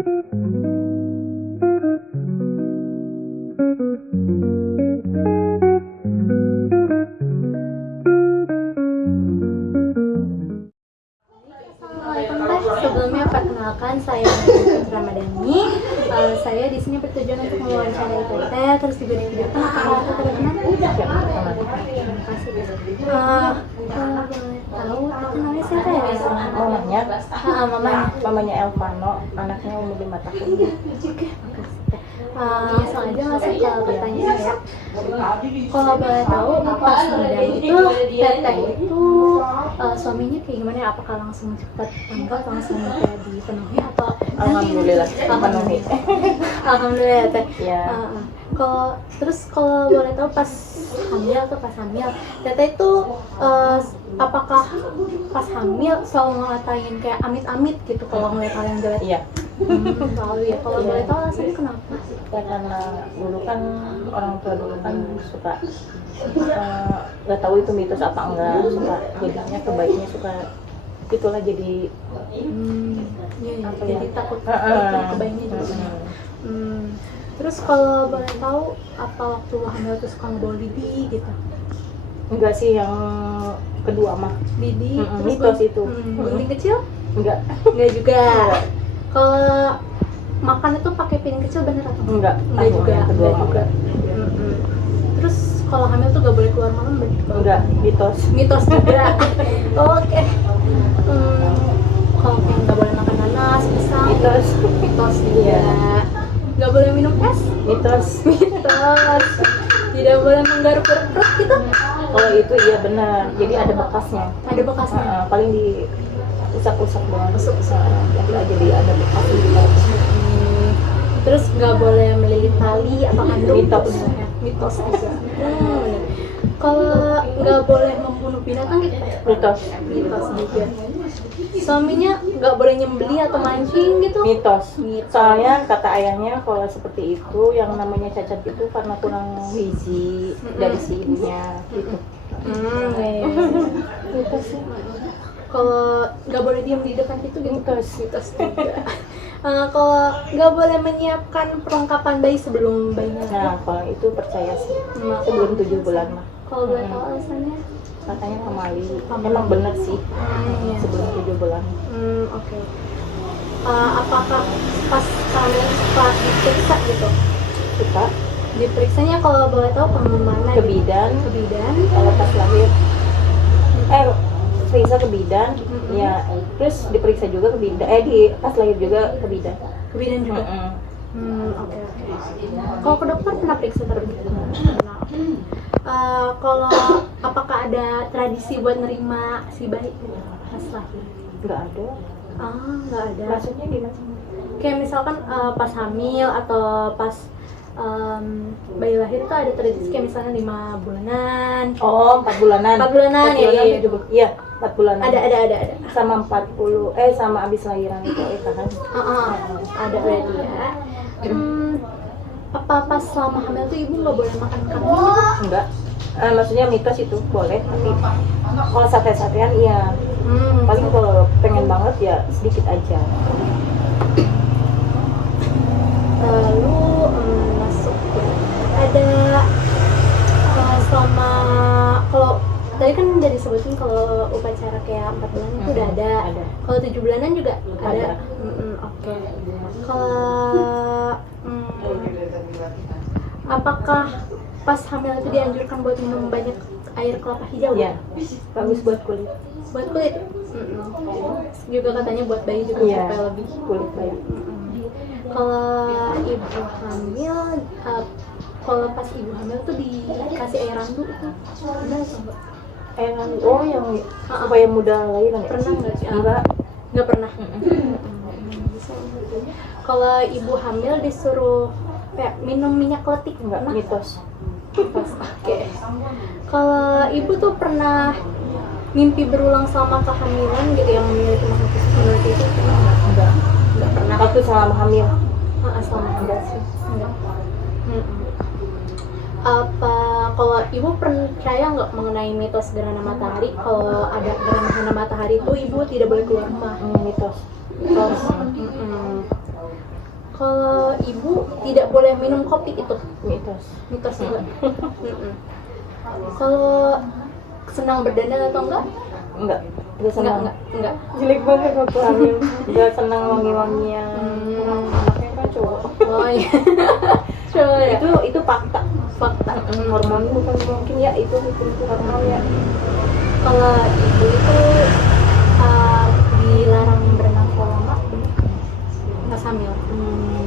Assalamualaikum Teh. Sebelumnya perkenalkan saya Ramadhani. Saya di sini bertujuan untuk mewawancarai Teteh, terus juga divideokan apakah Teteh berkenan? Terima kasih. Kalau boleh tahu, Teteh namanya siapa ya? Mamanya, Mamanya. mamanya Elvano, anaknya umur 5 tahun. Langsung aja masuk ke pertanyaan ya. Kalau boleh tahu, pas sidang itu Teteh itu suaminya kayak gimana ya? Apakah langsung cepat tanggap, langsung kayak dipenuhi atau Alhamdulillah penuhi. Alhamdulillah Teh. Ya. Kalau boleh tahu pas hamil atau pas hamil, Teteh itu apakah pas hamil selalu ngatain kayak amit-amit gitu kalau ngeliat hal yang jelek? Iya. Selalu ya. Kalau boleh tahu alasannya kenapa? Ya karena dulu kan orang tua dulu kan suka nggak tahu itu mitos apa enggak, suka jadinya kebaiknya suka itulah jadi Iya, apa jadi ya? takut kebaiknya juga. Terus kalau boleh tahu apa waktu hamil tuh suka ngebawa Didi gitu? enggak sih yang kedua mah. Didi, terus Mitos itu. gunting kecil? Enggak. Enggak juga. Kalau makan itu pakai piring kecil bener atau Enggak. Enggak juga. Yang kedua Enggak mah juga. Terus kalau hamil tuh gak boleh keluar malam bener? enggak, mitos. Mitos juga. Oke. Kalau kayak nggak boleh makan nanas, pisang, Mitos. mitos juga. Iya. Nggak boleh minum es, Mitos. mitos. Tidak boleh menggaruk-garuk perut gitu. Oh itu iya benar. Jadi ada bekasnya. Ada bekasnya. Paling di usap-usap doang. Usap-usap. Jadi ada bekas di bekasnya. Terus nggak boleh melilit tali apa kandung. Mitos. Sebenarnya. Mitos juga. Benar. Kalau nggak boleh membunuh binatang gitu. Mitos. Mitos juga. Suaminya nggak boleh nyembeli atau mancing gitu. Mitos. Mitos. Soalnya kata ayahnya kalau seperti itu yang namanya cacat itu karena kurang gizi dari si ibunya gitu. Iya. Mitos ya. Kalau nggak boleh diem di depan itu gitu. Mitos juga. Kalau nggak boleh menyiapkan perlengkapan bayi sebelum bayinya lahir. Nah kalau itu percaya sih. Nah, Sebelum 7 bulan mah. kalau boleh tahu alasannya? Katanya kemali. Emang bener sih. Iya. Sebelum 7 bulan. Oke. Apakah pas kalian suka diperiksa gitu? Suka Diperiksanya kalau boleh tahu ke mana? ke bidan. Ke bidan. Kalau pas lahir. Periksa ke bidan. Ya. Terus diperiksa juga ke bidan. Pas lahir juga ke bidan. Ke bidan juga. Oke. Kalau ke dokter pernah periksa terlebih dahulu? Pernah. Kalau apakah ada tradisi buat nerima si bayi pas lahir? Nggak ada. Nggak ada. Maksudnya gimana? Kayak misalkan pas hamil atau pas bayi lahir tuh ada tradisi kayak misalnya 5 bulanan. Oh, 4 bulanan. 4 bulanan, iya. Iya, 4 bulanan. Ada. Sama 40 sama abis lahiran itu kan. Ada berarti ya. Apa pas selama hamil tuh ibu nggak boleh makan kambing gitu? Enggak. Maksudnya mitos itu boleh, tapi kalau sate-satean iya. Paling kalau pengen banget ya sedikit aja. Lalu masuk ya. Ada selama kalau tadi kan udah disebutin kalau upacara kayak 4 bulan itu udah ada. Kalau 7 bulanan juga ada. Oke. Kalau apakah pas hamil itu dianjurkan buat minum banyak air kelapa hijau? Iya. Bagus buat kulit. Buat kulit. Juga katanya buat bayi juga Iya. supaya lebih Kulit bayi. Kalau ibu hamil, kalau pas ibu hamil tuh dikasih air randu itu benar atau enggak? Yang supaya mudah lahiran ya? Pernah nggak sih? Enggak pernah. Kalau ibu hamil disuruh kayak minum minyak kletik enggak, pernah? mitos. Oke. Kalau ibu tuh pernah mimpi berulang selama kehamilan gitu yang memiliki makna khusus menurut itu? Enggak pernah. Waktu selama hamil. Selama Enggak sih. Enggak. Apa kalau ibu percaya nggak mengenai mitos gerhana matahari? Kalau ada gerhana matahari itu ibu tidak boleh keluar rumah. Mitos. Kalau ibu tidak boleh minum kopi itu mitos juga. Kalau senang berdandan atau enggak? Enggak senang. Enggak. Jelek banget waktu hamil. Enggak senang wangi-wangian. Anaknya kan cowok. Oh iya. Coba ya. Itu fakta. Hormon bukan mungkin ya, itu hormon ya. Kalau ibu itu dilarang berenang kalau lama pas hamil.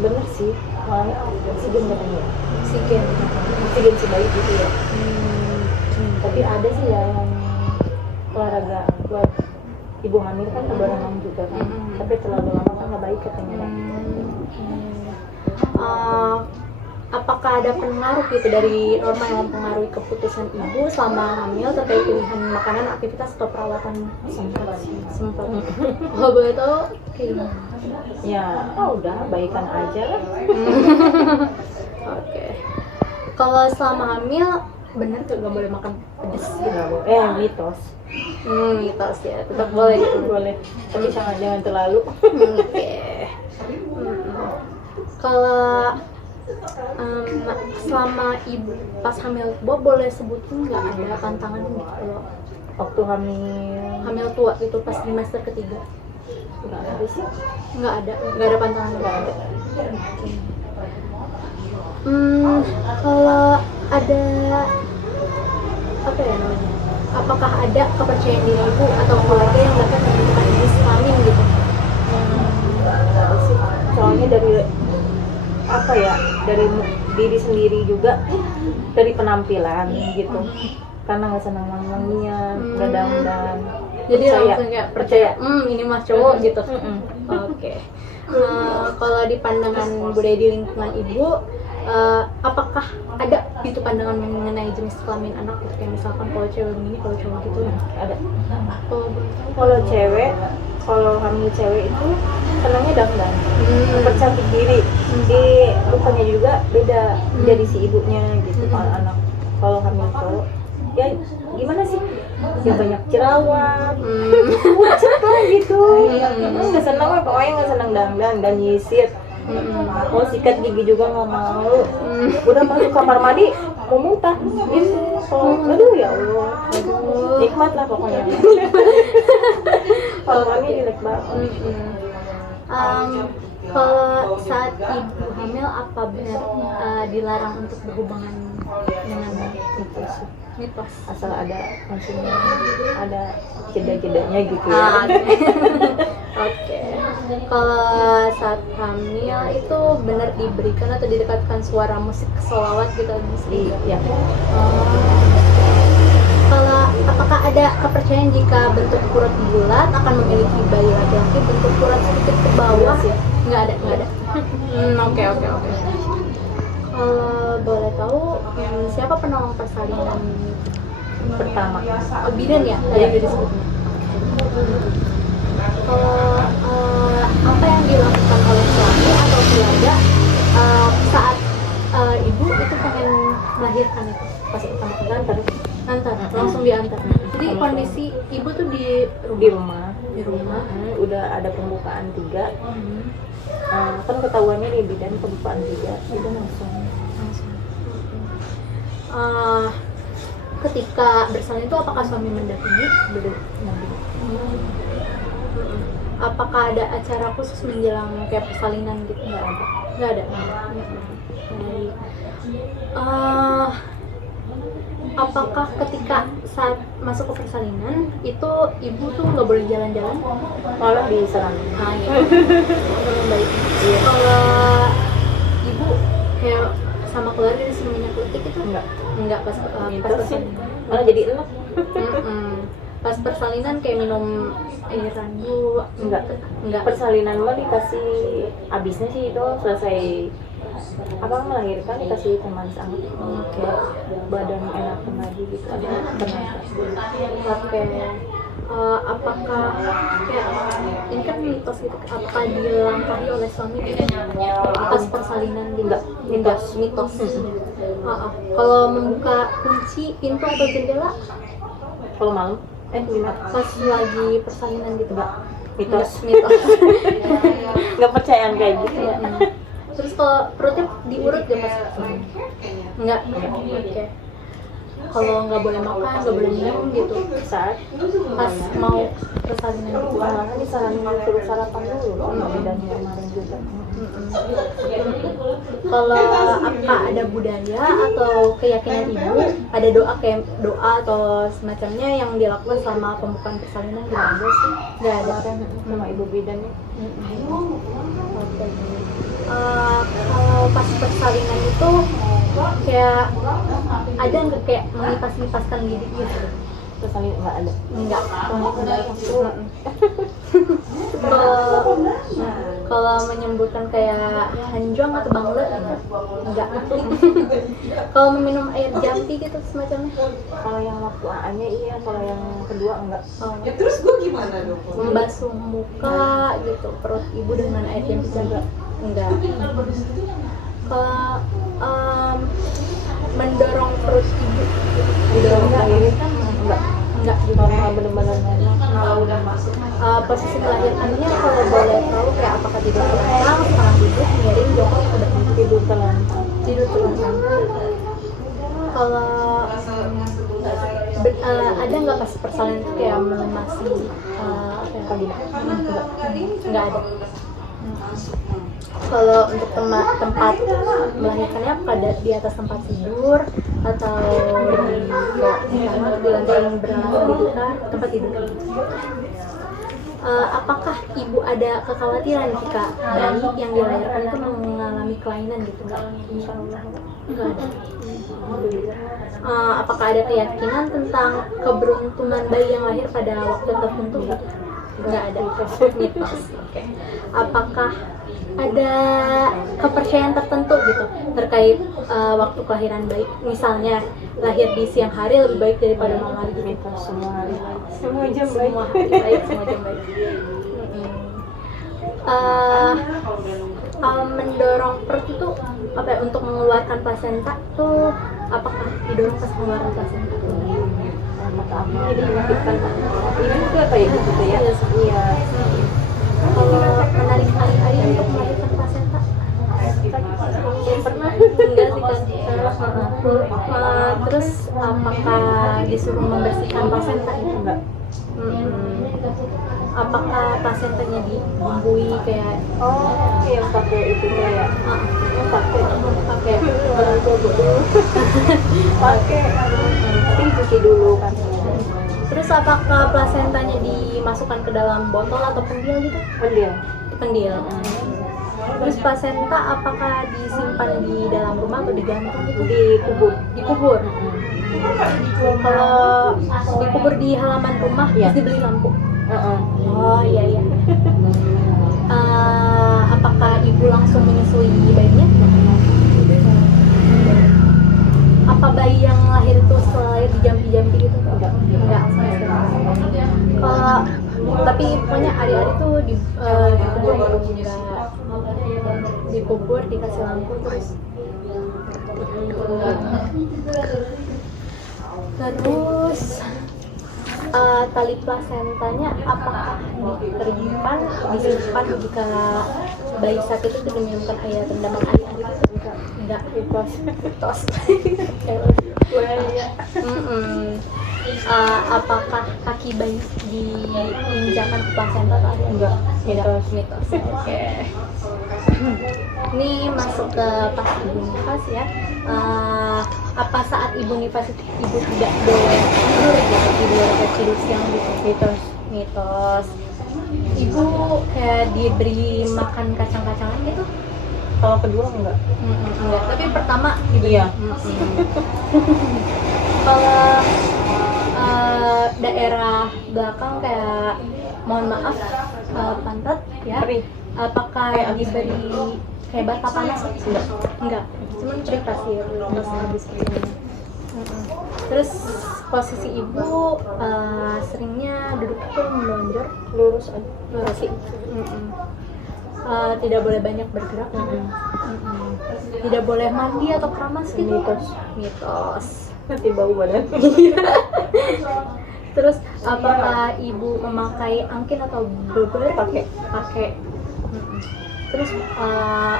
Bener sih, soalnya oksigen katanya ya. Oksigen si bayi gitu ya. Tapi ada sih ya yang olahraga buat ibu hamil kan berenang juga kan. Tapi terlalu lama kan nggak baik katanya. Apakah ada pengaruh gitu dari norma yang mempengaruhi keputusan ibu selama hamil terkait pilihan makanan, aktivitas atau perawatan? Sempat. Kalau boleh tahu kayak gimana? Ya, udah baikan aja lah. Oke. Kalau selama hamil benar tuh nggak boleh makan pedas gitu? Nggak boleh. Mitos. Mitos ya, tetap boleh gitu. Boleh. Tapi jangan terlalu. Oke. Kalau selama ibu pas hamil, boleh sebutin nggak ada tantangan nih kalau waktu hamil tua gitu pas trimester ketiga? nggak ada sih. Nggak ada pantangan. Nggak ada. Kalau ada apa ya namanya? Apakah ada kepercayaan diri ibu atau keluarga yang dapat menentukan jenis kelamin gitu? Nggak ada sih. Soalnya dari dari diri sendiri juga, dari penampilan gitu. Karena nggak senang wangi-wangian, nggak dandan. Jadi langsung kayak percaya, ini mah cowok gitu. Oke. Kalau di pandangan budaya di lingkungan ibu, apakah ada gitu pandangan mengenai jenis kelamin anak gitu, kayak misalkan kalau cewek begini, kalau cowok gitu? Ada. Kalau cewek, kalau hamil cewek itu senangnya dandan, mempercantik diri. Di rupanya juga beda jadi si ibunya gitu. Anak kalau hamil cowok ya gimana sih, ya banyak jerawat, pucat lah gitu. Nggak senang lah, pokoknya nggak senang dandan dan nyisir. Sikat gigi juga nggak mau. Udah masuk kamar mandi mau muntah gitu. Aduh ya Allah, nikmat lah pokoknya. Kalau kami jelek banget. Kalau saat ibu hamil, apa benar dilarang untuk berhubungan dengan mitos? Asal ada maksudnya ada jeda-jedanya gitu ya. Oke. Kalau saat hamil itu benar diberikan atau didekatkan suara musik sholawat gitu misalnya? Iya. Kalau apakah ada kepercayaan jika bentuk urat bulat akan memiliki bayi laki-laki, bentuk urat sedikit ke bawah? Nggak ada. Oke. Kalau boleh tahu, siapa penolong persalinan Pertama. Bidan ya? Tadi udah disebutnya. Kalau apa yang dilakukan oleh suami atau keluarga saat ibu itu pengen melahirkan itu pas pertama kali antar langsung diantar. Jadi kondisi ibu tuh di rumah. Udah ada pembukaan 3. Kan ketahuannya di bidan pembukaan 3 itu langsung. Ketika bersalin itu apakah suami mendampingi? Apakah ada acara khusus menjelang kayak persalinan gitu? Nggak ada. Apakah ketika saat masuk ke persalinan itu ibu tuh nggak boleh jalan-jalan? Malah diserang. Baik. Kalau ibu kayak sama keluarga disuruh minyak putih itu enggak pas persalinan. Malah jadi enak. Pas persalinan kayak minum air randu enggak. Persalinan mah dikasih abisnya sih itu selesai melahirkan dikasih teman sangat. Badan enakan lagi gitu, ada tenaga. Apakah kayak ini kan mitos gitu, apakah dilangkahi oleh suami gitu pas persalinan gitu? Mitos. Kalau membuka kunci pintu atau jendela kalau malam pas lagi persalinan gitu? mitos. Mitos. Nggak percayaan kayak gitu ya. Terus kalau perutnya diurut gak pas? Enggak. Oke. Kalau nggak boleh makan, nggak boleh minum gitu Saat pas mau persalinan gitu. malahan disaranin suruh sarapan dulu sama bidannya kemarin juga. Kalau apa ada budaya atau keyakinan ibu, ada doa kayak doa atau semacamnya yang dilakukan selama pembukaan persalinan gitu aja sih? Nggak ada. Sama ibu bidannya. Oke. Kalau pas persalinan itu kayak ada nggak kayak mengipas-ngipaskan gigi gitu? Persalinan nggak ada. Enggak. Kalau kalau menyebutkan kayak hanjong atau bangle enggak. Kalau meminum air jampi gitu semacamnya. Kalau yang waktu A-nya iya, kalau yang kedua enggak. Ya terus gue gimana dong? Membasuh muka gitu, perut ibu dengan air jampi juga enggak. Kalau mendorong perut ibu Didorong lahirin kan enggak juga. normal bener-bener normal. Kalau udah masuk Posisi melahirkannya kalau boleh tahu kayak apakah tidur terlentang, setengah duduk, miring, jongkok atau berdiri? Tidur terlentang. Tidur terlentang. Kalau ada nggak pas persalinan itu kayak melumasi Kali nggak ada. Kalau untuk tempat melahirkannya apakah di atas tempat tidur atau di kamar di lantai yang berlantai tempat tidur? Apakah ibu ada kekhawatiran jika bayi yang dilahirkan itu mengalami kelainan gitu? Nggak ada. Apakah ada keyakinan tentang keberuntungan bayi yang lahir pada waktu tertentu gitu? Nggak ada. Mitos. Oke. Apakah ada kepercayaan tertentu gitu terkait waktu kelahiran bayi? Misalnya lahir di siang hari lebih baik daripada malam hari gitu. semua hari semua jam baik. Semua hari baik, semua jam baik. Mendorong perut itu apa ya, untuk mengeluarkan plasenta tuh apakah didorong pas mengeluarkan plasenta? Kata aku jadi menyakitkan ini juga kayak gitu tuh ya. Iya. Kalau menarik ari-ari untuk melahirkan plasenta? Belum pernah. Enggak sih kan. Terus apakah disuruh membersihkan plasenta itu? Enggak. Apakah plasentanya dibumbui kayak Yang pakai itu kayak pakai tapi cuci dulu kan. Terus apakah plasentanya dimasukkan ke dalam botol atau pendil gitu? Pendil. Pendil. Terus plasenta apakah disimpan di dalam rumah atau digantung gitu? Dikubur. Dikubur. Kalau dikubur di halaman rumah, Iya. terus dibeli lampu. Oh iya. Apakah ibu langsung menyusui bayinya? Apa bayi yang lahir itu setelah lahir dijampi-jampi gitu? Enggak. Tapi pokoknya hari-hari tuh dikubur, dikasih lampu terus. Terus tali plasentanya apakah disimpan jika bayi sakit itu diminumkan air rendaman air gitu? Enggak, mitos. Apakah kaki bayi diinjakan ke plasenta atau enggak? Mitos. Oke. Ini masuk ke pas ibu nifas ya. Apa saat ibu nifas itu ibu tidak boleh tidur gitu, tidur siang gitu? Mitos. Ibu kayak diberi makan kacang-kacangan gitu? Kalau kedua enggak. Enggak. Tapi pertama diberi. Iya. Kalau daerah belakang kayak mohon maaf pantat ya. Apakah diberi kayak bata panas? Enggak. Cuman perih pasir pas habis ini. Terus posisi ibu seringnya duduk itu melonjor Lurus aja. sih. Tidak boleh banyak bergerak. Tidak boleh mandi atau keramas gitu. Mitos. Nanti bau badan. Terus apakah ibu memakai angkin atau beber? Pakai. Terus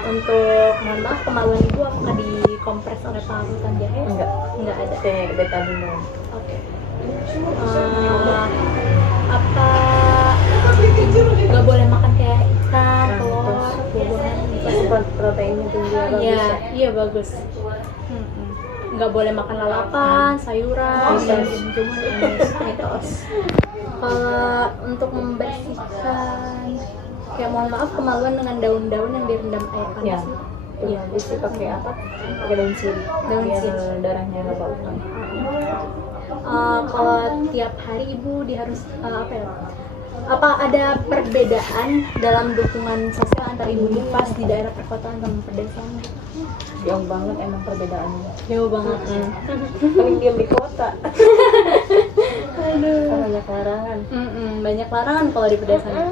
untuk mohon maaf kemaluan ibu apakah dikompres oleh parutan jahe? Enggak ada. Kayak betadine. Oke. Apa nggak boleh makan kayak ikan, telur, buah-buahan gitu? Proteinnya tinggi ya, bagus Iya, ya. iya bagus. Nggak boleh makan lalapan, sayuran, dan mitos. Kalau untuk membersihkan, kayak mohon maaf kemaluan dengan daun-daun yang direndam air panas. Iya. Iya. Isi pakai apa? Pakai daun sirih. Daun Biar sirih. darahnya nggak bau. Kalau tiap hari ibu diharus apa ada perbedaan dalam dukungan sosial antara ibu nifas di daerah perkotaan dan pedesaan? Jauh banget emang perbedaannya. Jauh banget. Paling diam di kota. Aduh. Banyak larangan. Banyak larangan kalau di pedesaan.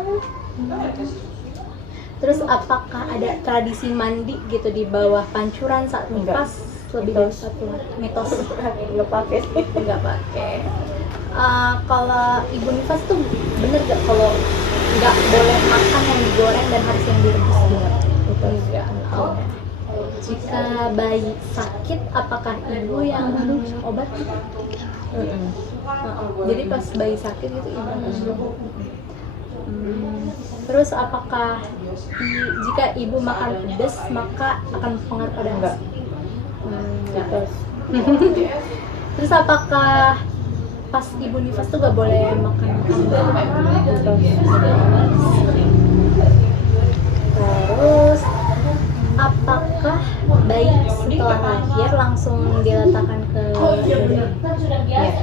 Terus apakah ada tradisi mandi gitu di bawah pancuran saat Enggak. nifas? Lebih dari satu mitos. Nggak pakai. Nggak pakai. Kalau ibu nifas tuh bener gak kalau nggak boleh makan yang digoreng dan harus yang direbus? Enggak. Oke. Jika bayi sakit, apakah ibu yang obat? Jadi pas bayi sakit itu ibu yang Terus apakah jika ibu makan pedas maka akan berpengaruh pada Enggak. Terus. Terus apakah pas ibu nifas tuh gak boleh makan Terus apakah bayi setelah lahir langsung diletakkan ke Iya.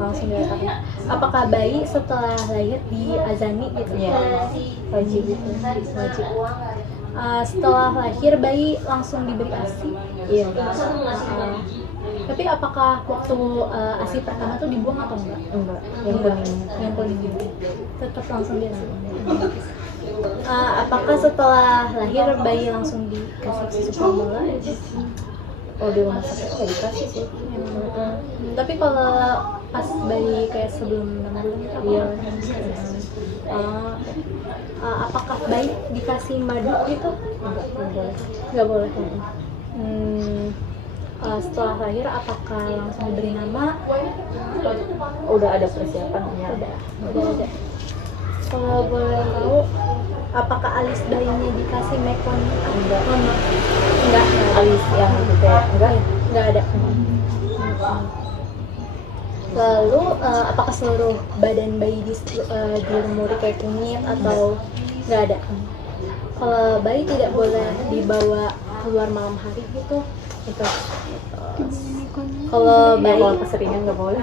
langsung diletakkan. Apakah bayi setelah lahir diazani gitu? Iya. Wajib itu. Wajib. Setelah lahir bayi langsung diberi ASI. Iya. Tapi apakah waktu ASI pertama tuh dibuang atau enggak? Enggak. Yang kuning. Yang kuning tetap langsung diASI. Apakah setelah lahir bayi langsung dikasih susu formula? Oh, di rumah sakit nggak dikasih sih. Tapi kalau pas bayi kayak sebelum 6 bulan Iya. Apakah bayi dikasih madu gitu? Nggak boleh. Setelah lahir apakah langsung diberi nama? Udah ada persiapannya. Udah ada. Kalau boleh tahu, apakah alis bayinya dikasih mekon? Enggak. Enggak. Alis yang kayak Enggak ada. Lalu apakah seluruh badan bayi dilumuri kayak kunyit atau nggak ada? Kalau bayi tidak boleh dibawa keluar malam hari gitu. Itu. Kalau bayi kalau keseringan nggak boleh.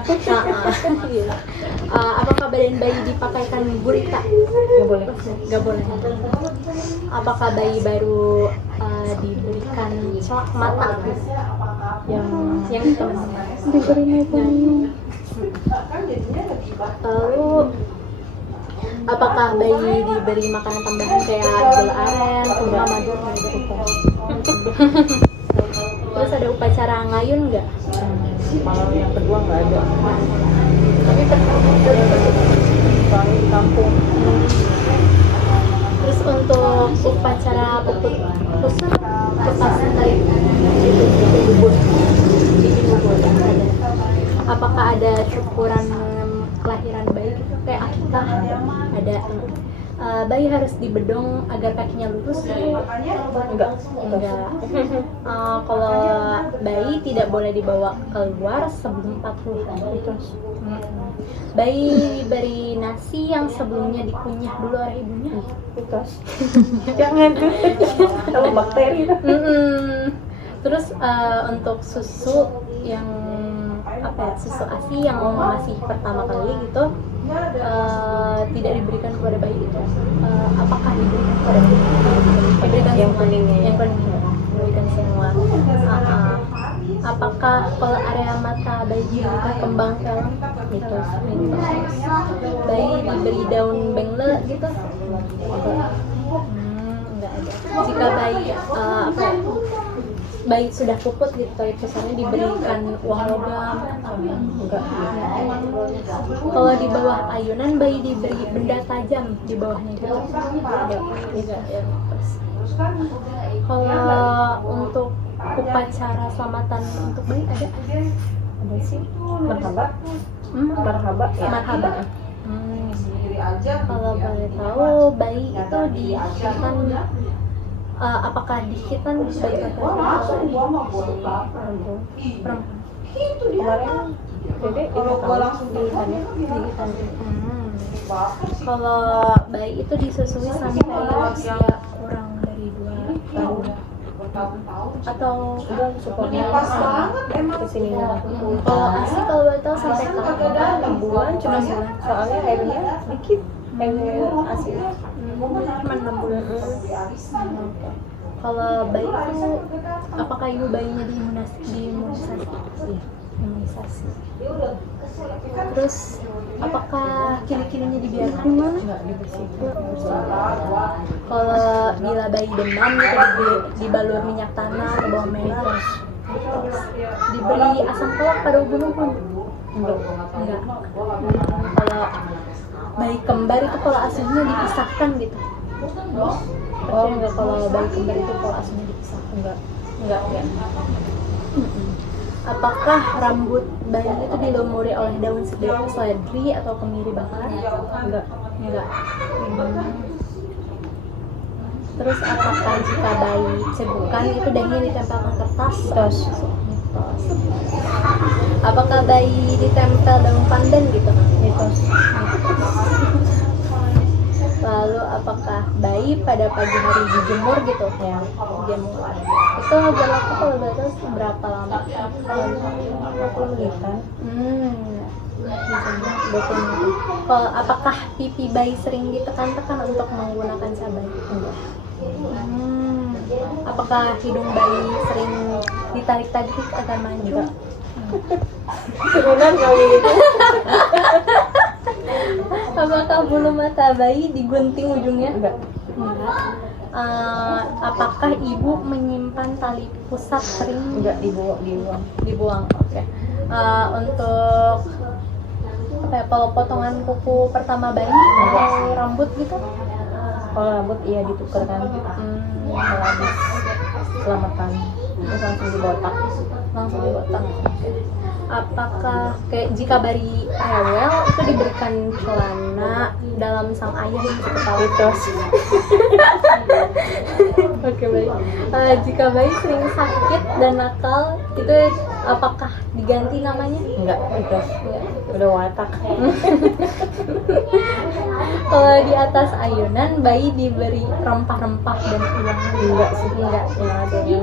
apakah badan bayi dipakaikan gurita? Nggak boleh. Nggak boleh. Apakah bayi baru diberikan celak mata? Yang diberi mekanik. Lalu apakah bayi diberi makanan tambahan kayak gula aren, kurma, madu? Terus ada upacara ngayun nggak? Malam yang kedua nggak ada. Tapi paling di kampung. Terus untuk upacara puput pusat lepasan tali apakah ada syukuran kelahiran bayi gitu kayak akikah? Ada. Bayi harus dibedong agar kakinya lurus? Enggak. Kalau bayi tidak boleh dibawa keluar sebelum 40 hari. Bayi diberi nasi yang sebelumnya dikunyah dulu oleh ibunya? Mitos. Jangan tuh. Kalau bakteri itu. Terus untuk susu yang susu ASI yang masih pertama kali gitu tidak diberikan kepada bayi itu, apakah diberikan kepada bayi? Diberikan Yang semua. kuningnya. Yang kuningnya diberikan semua. Apakah kalau area mata bayi diberikan kembang keleng? Mitos. Bayi diberi daun bengle gitu? Enggak ada. Jika bayi bayi sudah puput gitu tali pusarnya diberikan uang logam atau Enggak. kalau di bawah ayunan bayi diberi benda tajam di bawahnya gitu Enggak. ya. Terus kalau untuk upacara selamatan untuk bayi ada Ada sih. Marhaba. Marhaba. Ya. marhaba. Kalau boleh tahu bayi itu dihitan apakah dihitan bayi laki-laki perempuan? Kemarin Dede itu langsung dihitan ya. Dihitan. Kalau bayi itu disusui sampai usia kurang dari 2 tahun atau Udah supportnya kesini. kalau ASI kalau boleh tahu sampai kapan? 6 bulan cuma soalnya airnya sedikit. Air asin. Cuma 6 bulan. Kalau bayi itu apakah ibu bayinya diimunisasi? Iya, imunisasi. Terus apakah kini-kininya dibiarkan di mana? Enggak dibersihin. Kalau bila bayi demam gitu dibalur minyak tanah atau bawang merah. Diberi asam kolak pada ubun-ubun? Enggak. Kalau bayi kembar itu pola asuhnya dipisahkan gitu. Oh, enggak. Kalau bayi kembar itu pola asuhnya dipisahkan? Enggak. Apakah rambut bayi itu dilumuri oleh daun seledri atau kemiri bakar? Enggak. Terus apakah jika bayi cegukan itu dahinya ditempelkan kertas? Mitos. Apakah bayi ditempel daun pandan gitu? Mitos. Lalu apakah bayi pada pagi hari dijemur gitu? Ya. Dijemur. Itu berlaku kalau batas berapa lama? 20 menitan. Dijemur 20 menit. Kalau apakah pipi bayi sering ditekan-tekan untuk menggunakan cabai? Enggak. Apakah hidung bayi sering ditarik-tarik agar maju? Turunan kali gitu. Apakah bulu mata bayi digunting ujungnya? Enggak. Apakah ibu menyimpan tali pusat sering? Enggak dibuang. Oke. Untuk apa ya, kalau potongan kuku pertama bayi atau rambut gitu? Kalau rambut iya ditukarkan. Kalau habis selamatan terus langsung dibotak. Oke. Apakah kayak jika bayi rewel itu diberikan celana dalam sang ayah yang kepala? Mitos. Oke, baik. Jika bayi sering sakit dan nakal itu apakah diganti namanya? Enggak, mitos. Udah watak. Kalau di atas ayunan bayi diberi rempah-rempah dan uang? Enggak sih. Enggak. Yang ada ya.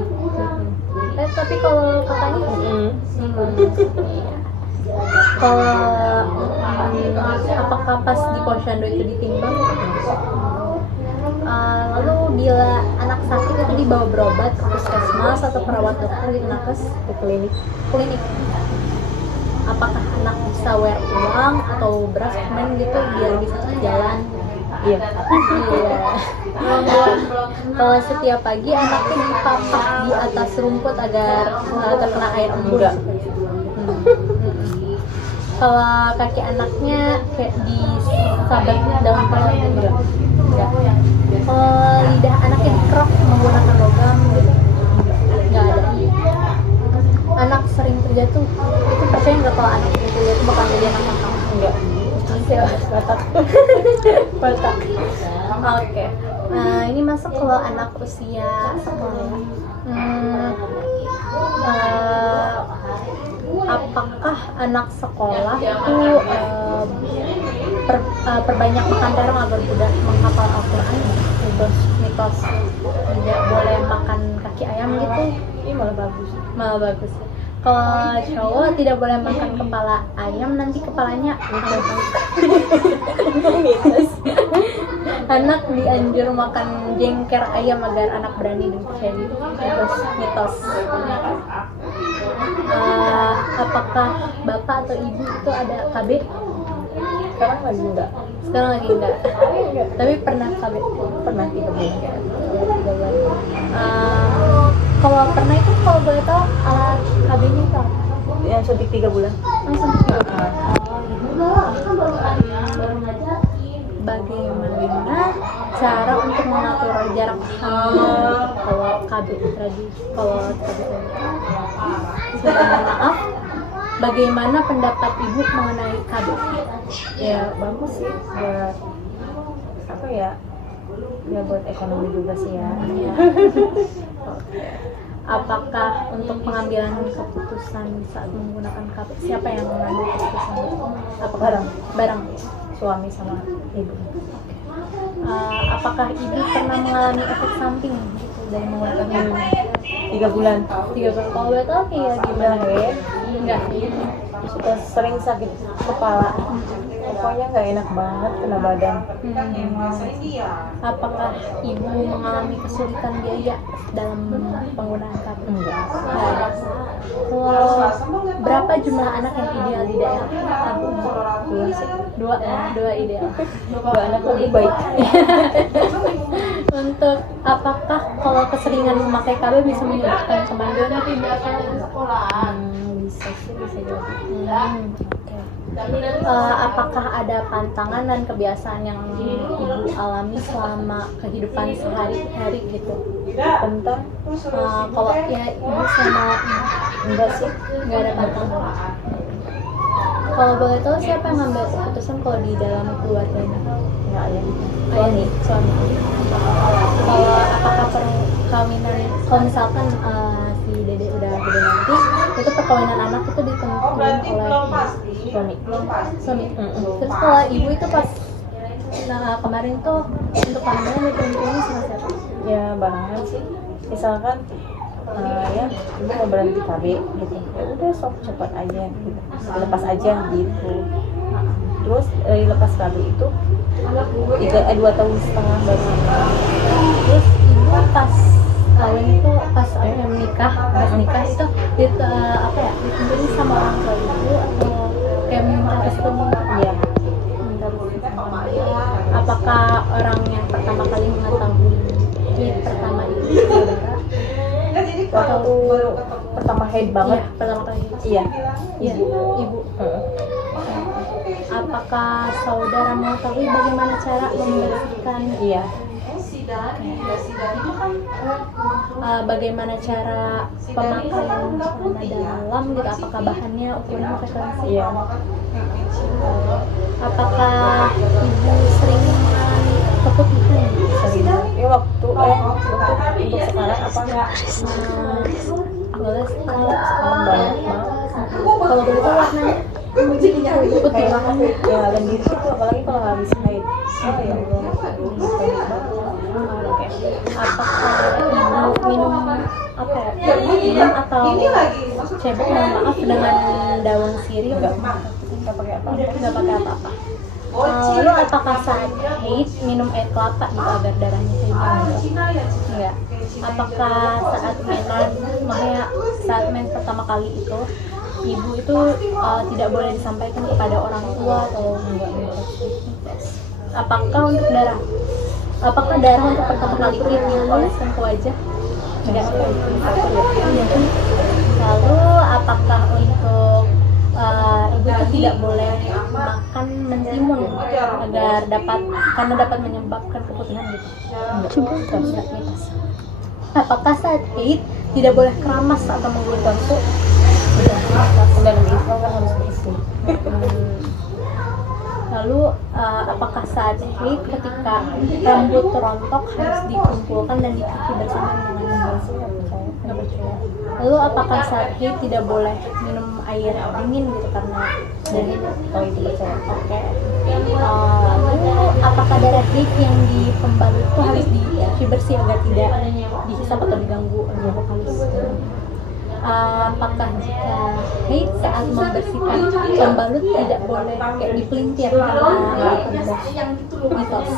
Tapi kalau kakaknya kalau apakah pas di posyandu itu ditimbang? Lalu bila anak sakit itu dibawa berobat ke puskesmas atau perawat dokter di nakes? Ke klinik. Apakah anak bisa wear uang atau beras permen gitu biar bisa jalan? Iya. Kalau setiap pagi anaknya dipapah di atas rumput agar terkena air embun. Enggak. Kalau kaki anaknya kayak disabat daun kelor enggak. Kalau lidah anaknya dikerok menggunakan logam gitu. Enggak ada. Anak sering terjatuh itu percaya nggak kalau anak sering terjatuh bakal jadi anak nakal? Enggak. Batak. Oke. Nah, ini masuk kalau anak usia sekolah. Apakah anak sekolah itu perbanyak makan terong agar mudah menghafal Al-Quran? Mitos. Tidak boleh makan kaki ayam gitu. Ini malah bagus. Kalau cowok tidak boleh makan kepala ayam, nanti kepalanya Mitos. Anak dianjur makan jengker ayam agar anak berani dan percaya diri. Mitos. Apakah bapak atau ibu itu ada KB? Sekarang lagi enggak. Tapi pernah KB? Pernah 3 bulan. Kalau pernah itu kalau boleh tahu alat KB-nya itu apa? Yang suntik 3 bulan. Langsung ke bagaimana cara untuk mengatur jarak hamil kalau KB kalau maaf, bagaimana pendapat ibu mengenai KB? Ya bagus sih buat apa ya? Ya buat ekonomi juga sih ya. Apakah untuk pengambilan keputusan saat menggunakan KB, siapa yang mengambil keputusan itu? Apakah bareng Suami sama ibu. apakah ibu pernah mengalami efek samping gitu dari menggunakan KB? 3 bulan. 3 bulan. Kalau boleh tahu kayak gimana ya? Enggak. Suka sering sakit kepala. Pokoknya nggak enak banget kena badan. Apakah ibu mengalami kesulitan biaya dalam penggunaan KB? Enggak. Nggak ada. Berapa jumlah anak yang ideal di daerah ibu? 2 sih. Dua ideal. 2 anak lebih baik. Untuk apakah kalau keseringan memakai KB bisa menyebabkan kemandirian ibu? Bisa sih, bisa jadi. Apakah ada pantangan dan kebiasaan yang ibu alami selama kehidupan sehari-hari gitu? Tentang Kalau ya ibu selama enggak sih. nggak ada pantangan. Kalau boleh tahu siapa yang ngambil keputusan kalau di dalam keluarganya? Enggak ya. Suami. Kalau apakah perkawinan, kalau misalkan si dede udah gede nanti, itu perkawinan anak itu ditentukan oleh suami. Terus kalau ibu itu pas kemarin tuh untuk kehamilan ditentuin sama siapa? Ya barengan sih. Misalkan ya ibu mau berhenti KB gitu. Ya udah sok cepat aja gitu. Lepas aja gitu. Terus lepas KB itu 2 tahun setengah baru. Terus ibu pas kawin itu pas menikah itu apa ya, ditentuin sama orang tua ibu atau kayak minta restu? Iya. Minta restu. Apakah orang yang pertama kali mengetahui pertama itu saudara? Waktu pertama head banget. Iya, pertama kali. Iya. Iya, ibu. Apakah saudara mengetahui bagaimana cara membersihkan? Iya. Bagaimana cara pemakaian celana dalam gitu? Apakah bahannya ukurannya frekuensi? Iya. Apakah ibu sering mengalami keputihan? Sering. Waktu untuk sekarang apa enggak? Boleh tahu Banyak banget. kalau boleh tahu warnanya putih banget. Ya lendir itu apalagi kalau habis haid. Oh ya Allah. Apakah ibu minum apa ya? Minum atau cebok, mohon maaf, dengan daun sirih? Enggak pakai apa? Nggak pakai apa-apa. Lalu apakah saat haid minum air kelapa gitu agar darahnya seimbang? Enggak. Apakah saat menan, makanya saat men pertama kali itu ibu itu tidak boleh disampaikan kepada orang tua atau enggak? Apakah untuk darah? Apakah darah untuk pertama kali itu dioleskan ke wajah? Enggak. Lalu apakah untuk ibu itu tidak boleh makan mentimun agar dapat menyebabkan keputihan gitu? Enggak, mitos. Apakah saat haid tidak boleh keramas atau menggulung bangku? Dan Islam kan harus bersih. Lalu apakah saat haid ketika rambut rontok harus dikumpulkan dan dicuci bersama dengan nggak percaya? Lalu apakah saat haid tidak boleh minum air dingin gitu karena dari itu percaya. Oke. Lalu apakah darah haid yang di pembalut itu harus dicuci bersih agar tidak dihisap atau diganggu halus? Apakah jika haid saat membersihkan pembalut tidak boleh kayak dipelintir mitos?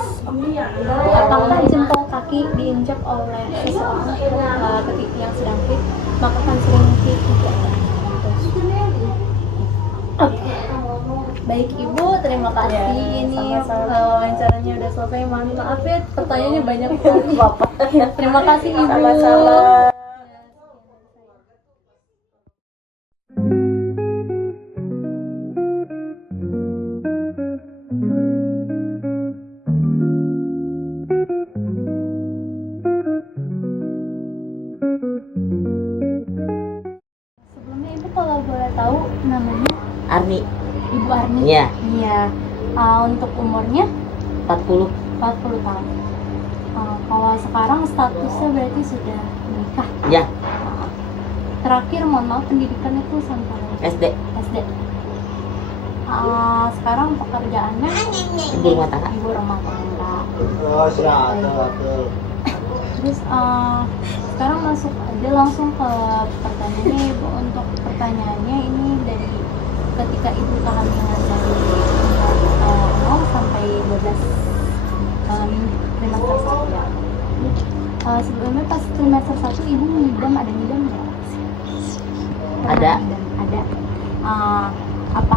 Apakah jempol kaki diinjak oleh seseorang ketika yang sedang haid maka akan sering haid juga? Oke. Baik Ibu, terima kasih. Ini wawancaranya udah selesai. Maaf ya pertanyaannya banyak sekali. Terima kasih Ibu. Sama-sama. Namanya Arni. Ibu Arni. Iya. Iya. Untuk umurnya 40. 40 tahun. Kalau sekarang statusnya berarti sudah menikah. Ya, Terakhir mohon maaf pendidikan itu sampai SD. SD. Sekarang pekerjaannya Ibu rumah tangga. Ibu rumah tangga. Terus sekarang masuk aja langsung ke pertanyaannya Ibu. Untuk pertanyaannya ini dari ketika Ibu kehamilan dari 0 sampai 12 trimester 1 ya. Sebelumnya pas trimester 1 Ibu ngidam, ada ngidam nggak? Ada. Ada. Apa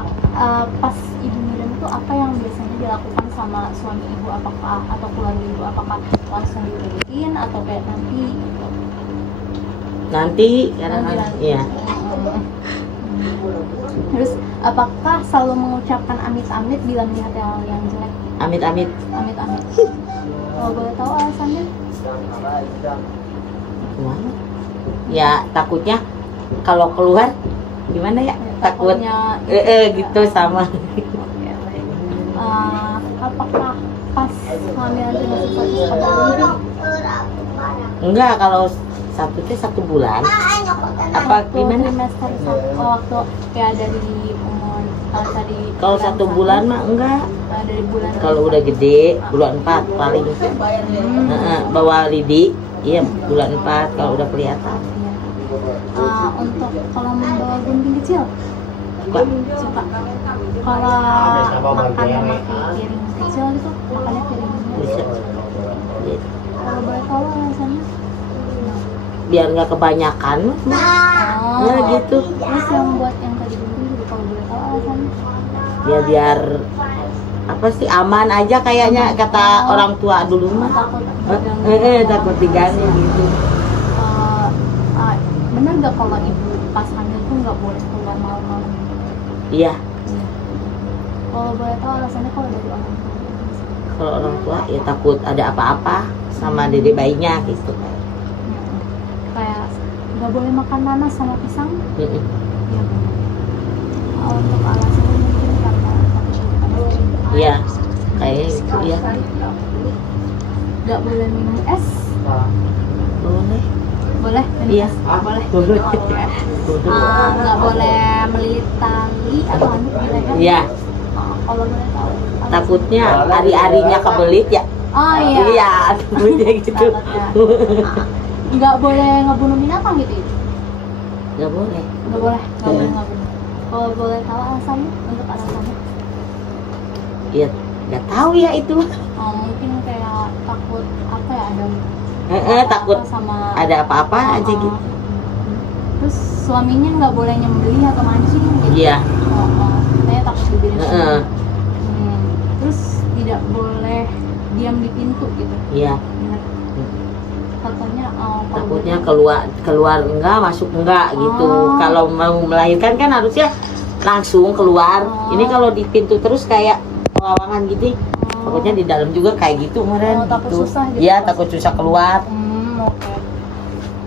pas Ibu ngidam itu apa yang biasanya dilakukan sama suami Ibu, apakah atau keluarga Ibu, apakah langsung dibeliin atau kayak nanti gitu? Nanti karena Nanti. iya. Terus apakah selalu mengucapkan amit-amit bila melihat yang jelek? Amit-amit. Amit-amit. Kalau boleh tahu alasannya? Gimana? Ya takutnya kalau keluar gimana ya? Takut. Takutnya Gitu sama. Oke, baik. Apakah pas kehamilan trimester 1 sampai berhenti? Enggak, kalau satu itu 1 bulan. Apa Waktu gimana? trimester 1 waktu kayak dari umur tadi Kalau 1 bulan mah enggak. Dari bulan Kalau udah gede bulan 4 paling. Bawa lidi, iya bulan 4 kalau udah kelihatan. Untuk kalau membawa gunting kecil Suka. suka. Kalau makan memakai piring kecil gitu, makannya piringnya. Bisa. Kalau boleh tahu alasannya? Biar nggak kebanyakan. Ya gitu. Terus yang buat yang tadi gunting juga kalau boleh tahu alasannya? Biar apa sih aman aja kayaknya kata orang tua dulu mah. Takut Takut diganggu gitu. Bener nggak kalau ibu pas hamil tuh nggak boleh keluar malam-malam? Iya. Kalau boleh tahu alasannya kalau dari orang tua? Kalau orang tua ya takut ada apa-apa sama dede bayinya gitu. Kayak nggak boleh makan nanas sama pisang? Iya benar. Untuk alasannya mungkin karena takut Iya. Kayak gitu ya. nggak boleh minum es? Boleh. Boleh minum Iya. es? Boleh. Boleh. Nggak boleh melilit tali atau handuk di leher? Iya. Kalau boleh tahu alasannya? Takutnya ari-arinya kebelit ya. Oh iya. Iya, takutnya gitu. Takutnya. Nggak boleh ngebunuh binatang gitu ya? Nggak boleh. Nggak boleh ngebunuh. Kalau boleh tahu alasannya, untuk alasannya? Ya nggak tahu ya itu. Mungkin kayak takut apa ya, ada Takut apa sama ada apa-apa aja gitu. Terus suaminya nggak boleh nyembelih atau mancing gitu? Iya. Katanya takut dibilang. Heeh. Terus tidak boleh diam di pintu gitu? Iya. Benar. Katanya kalau Takutnya boleh- keluar enggak, masuk enggak gitu. Oh. Kalau mau melahirkan kan harusnya langsung keluar. Oh. Ini kalau di pintu terus kayak pelawangan gitu. Takutnya di dalam juga kayak gitu kemarin. takut gitu. susah gitu. Iya, takut susah keluar. Oke.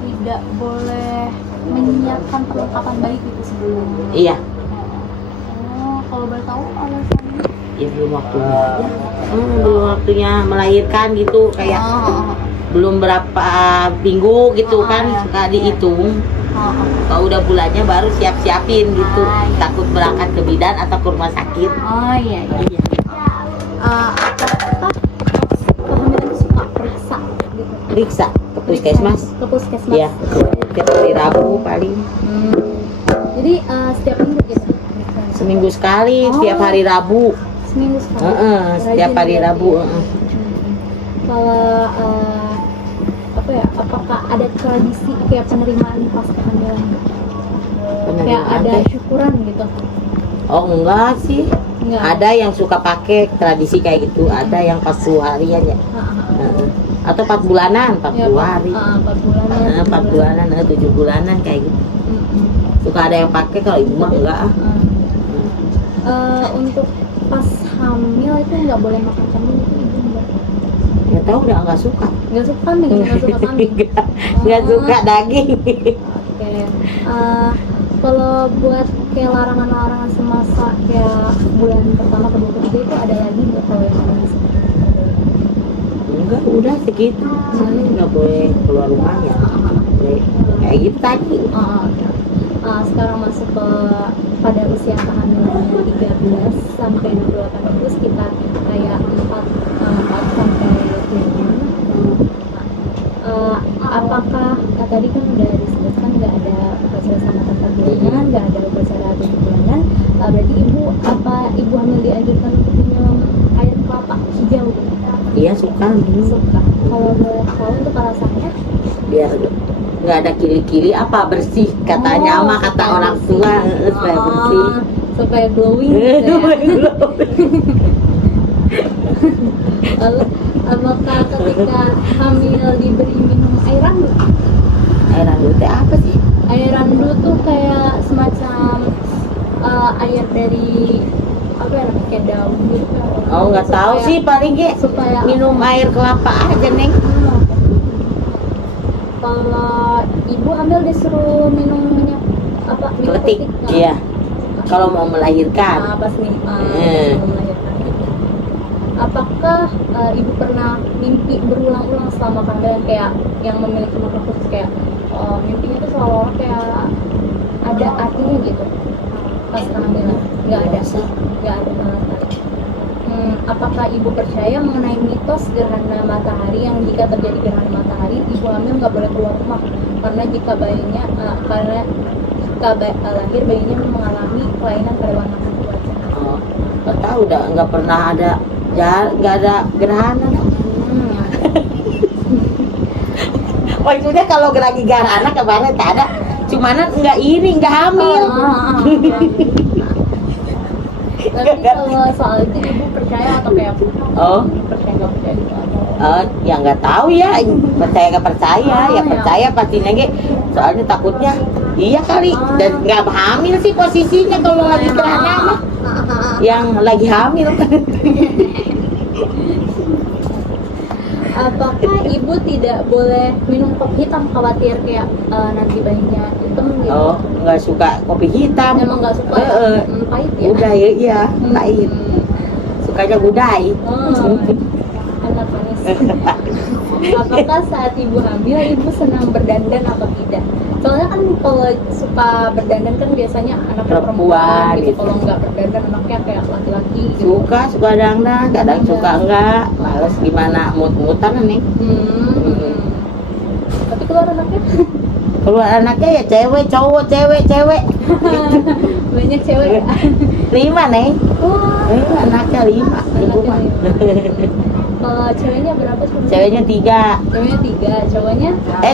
Tidak boleh menyiapkan perlengkapan bayi gitu sebelum. Iya. Kalau boleh tahu alasannya? Ya belum waktunya aja. Belum waktunya melahirkan gitu kayak belum berapa minggu gitu kan iya. suka dihitung. Kalau udah bulannya baru siap-siapin gitu. Iya. Takut berangkat ke bidan atau ke rumah sakit. Oh iya. Apakah kehamilan itu suka periksa gitu? Periksa ke puskesmas. Ke puskesmas. Iya. Tiap hari Rabu paling. Jadi setiap minggu gitu? Seminggu sekali, Oh. tiap hari Rabu. Seminggu sekali? Setiap Rajin hari berarti Rabu. ya? Kalau apa ya? Apakah ada tradisi kayak penerimaan pas kehamilan? Kayak ada syukuran gitu? Oh enggak sih. Enggak. Ada yang suka pakai tradisi kayak gitu, ada yang pas 10 harian ya. Heeh. Atau 4 bulanan, 40 hari. 4 bulanan. 4 bulanan, 7 bulanan kayak gitu. Suka ada yang pakai, kalau ibu mah enggak. Untuk pas hamil itu nggak boleh makan kambing itu ibu enggak? Ya tahu udah enggak suka. Nggak suka kambing, nggak suka kambing. Enggak suka daging. Oke. Kalau buat kayak larangan-larangan semasa kayak bulan pertama kedua ketiga itu ada lagi nggak kalau yang namanya Enggak, udah segitu. Soalnya nggak boleh keluar rumah ya. Boleh kayak gitu tadi. sekarang masuk ke pada usia kehamilan 13 sampai 28 itu sekitar kayak 4 sampai 7. Apakah tadi kan udah disebutkan nggak ada upacara sama tata bulanan, nggak ada upacara 7 bulanan, berarti ibu hamil dianjurkan untuk minum air kelapa hijau? Iya suka minum. Suka. Kalau boleh tahu untuk alasannya? Biar nggak ada kili-kili apa bersih katanya mah kata supaya orang tua supaya bersih. Supaya glowing gitu ya. Lalu apakah ketika hamil diberi minum air randu? Air randu teh apa sih? Air randu tuh kayak semacam air dari apa ya namanya, kayak daun gitu. Oh nggak tahu Supaya- sih paling supaya minum air kelapa aja neng. Kalau ibu hamil disuruh minum minyak apa? Minyak Kletik, nggak? iya. Kalau mau melahirkan. Pas nih melahirkan. Apakah ibu pernah mimpi berulang-ulang selama kehamilan kayak yang memiliki makna khusus kayak mimpinya tuh seolah-olah kayak ada artinya gitu pas kehamilan? Nggak ada sih, nggak ada sama sekali. Apakah ibu percaya mengenai mitos gerhana matahari yang jika terjadi gerhana matahari ibu hamil nggak boleh keluar rumah karena jika bayinya lahir bayinya mengalami kelainan pada warna kulit wajah? Oh, nggak tahu dah nggak pernah ada nggak ada gerhana. Maksudnya kalau lagi gerhana kemarin tak ada, cuman nggak hamil. Tapi kalau soal itu ibu percaya atau kayak Oh. percaya nggak percaya gitu atau Ya nggak tahu ya, percaya nggak percaya, ya percaya pastinya soalnya takutnya iya kali dan nggak hamil sih posisinya kalau lagi gerhana mah. Yang lagi hamil. apakah ibu tidak boleh minum kopi hitam khawatir kayak nanti bayinya hitam gitu? Oh, nggak suka kopi hitam. Emang nggak suka ya? Pahit ya? Gudai iya, pahit. Sukanya gudai. Anak manis. Apakah saat ibu hamil ibu senang berdandan atau tidak? Soalnya kan kalau suka berdandan kan biasanya anak Perempuan gitu. gitu. Kalau nggak berdandan anaknya kayak laki-laki gitu. Suka dangdang, kadang suka enggak. Males gimana mut-mutan nih. Tapi keluar anaknya Keluar anaknya ya cewek, cowok, cewek. banyak cewek. 5 nih. Wah. Anaknya 5 di rumah. Kalau ceweknya berapa sih? Ceweknya 3. Ceweknya 3, cowoknya?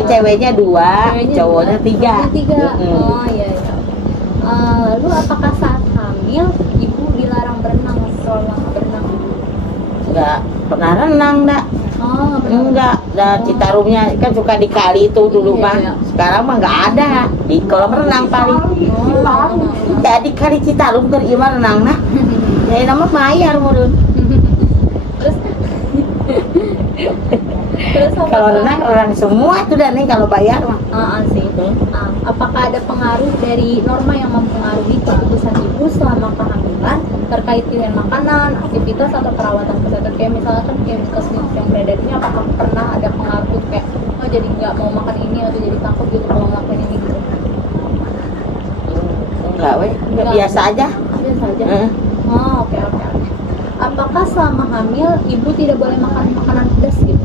Ceweknya 2, Ceweknya cowoknya 3. Cowoknya 3. Oh iya. Lalu apakah saat hamil ibu dilarang berenang selama berenang? Enggak pernah renang, enggak. Oh, Enggak, Citarumnya kan suka di kali itu dulu Iya, mah. iya. Sekarang mah enggak ada. Di kolam renang paling. Ya di kali Citarum keur ieu mah renangna. Ya nama bayar meureun. Terus Kalau renang orang semua tuh dan nih kalau bayar mah. sih. Apakah ada pengaruh dari norma yang mempengaruhi keputusan ibu selama kehamilan terkait pilihan makanan, aktivitas atau perawatan kesehatan? Kayak misalkan kayak mitos-mitos yang beredar ini, apakah pernah ada pengaruh kayak jadi nggak mau makan ini atau jadi takut gitu kalau ngelakuin ini gitu? Enggak, Enggak. biasa aja. Biasa aja. Heeh. Oh, oke. Apakah selama hamil ibu tidak boleh makan makanan pedas gitu?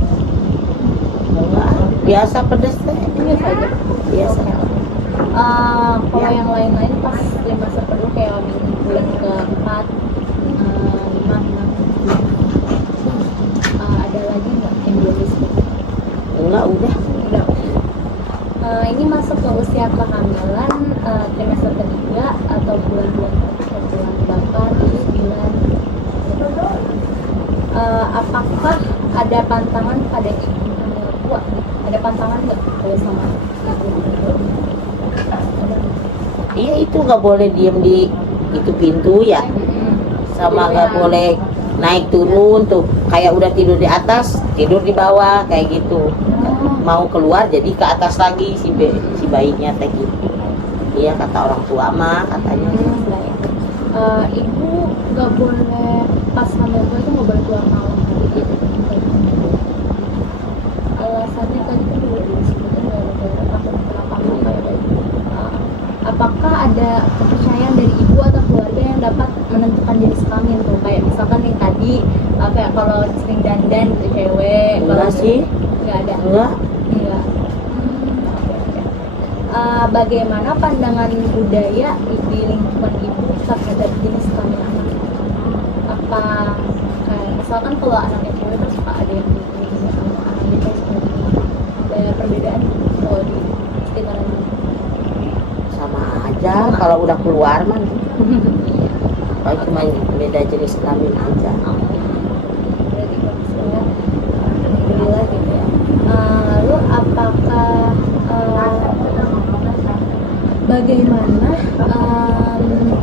Enggak, biasa pedes teh. Biasa aja. Biasa. Kalau yang lain-lain pas 5 sepenuh kayak bulan ke-4, 5, 6. Ada lagi nggak yang belum disebut? Enggak, udah. Udah. Ini masuk ke usia kehamilan trimester ketiga atau bulan-bulan atau bulan 8, 9. Apakah ada pantangan pada ibu hamil tua? Ada pantangan nggak kalau sama ibu hamil tua? Iya itu nggak boleh diem di itu pintu ya. Sama nggak boleh naik turun tuh. Kayak udah tidur di atas, tidur di bawah kayak gitu. Mau keluar jadi ke atas lagi si bayinya teh gitu. Iya kata orang tua mah katanya. Baik. Ibu nggak boleh pas hamil tua itu nggak boleh keluar malam. Alasannya tadi kan udah disebutin gara-gara takut kenapa-napa ya baik. Apakah ada kepercayaan dari ibu atau keluarga yang dapat menentukan jenis kelamin tuh? Kayak misalkan yang tadi kayak kalau sering dandan gitu cewek. Enggak sih. Nggak ada. Enggak. Enggak. Bagaimana pandangan budaya di lingkungan ibu terhadap jenis kelamin anak? Apa kayak misalkan kalau anaknya cewek terus suka ada yang gitu sama anaknya cewek seperti ini? Ada perbedaan kalau di sekitaran ibu? Sama aja kalau udah keluar mah. Oh, cuma beda jenis kelamin aja. Berarti bagus ya. Alhamdulillah gitu ya. Lalu apakah bagaimana maaf ibu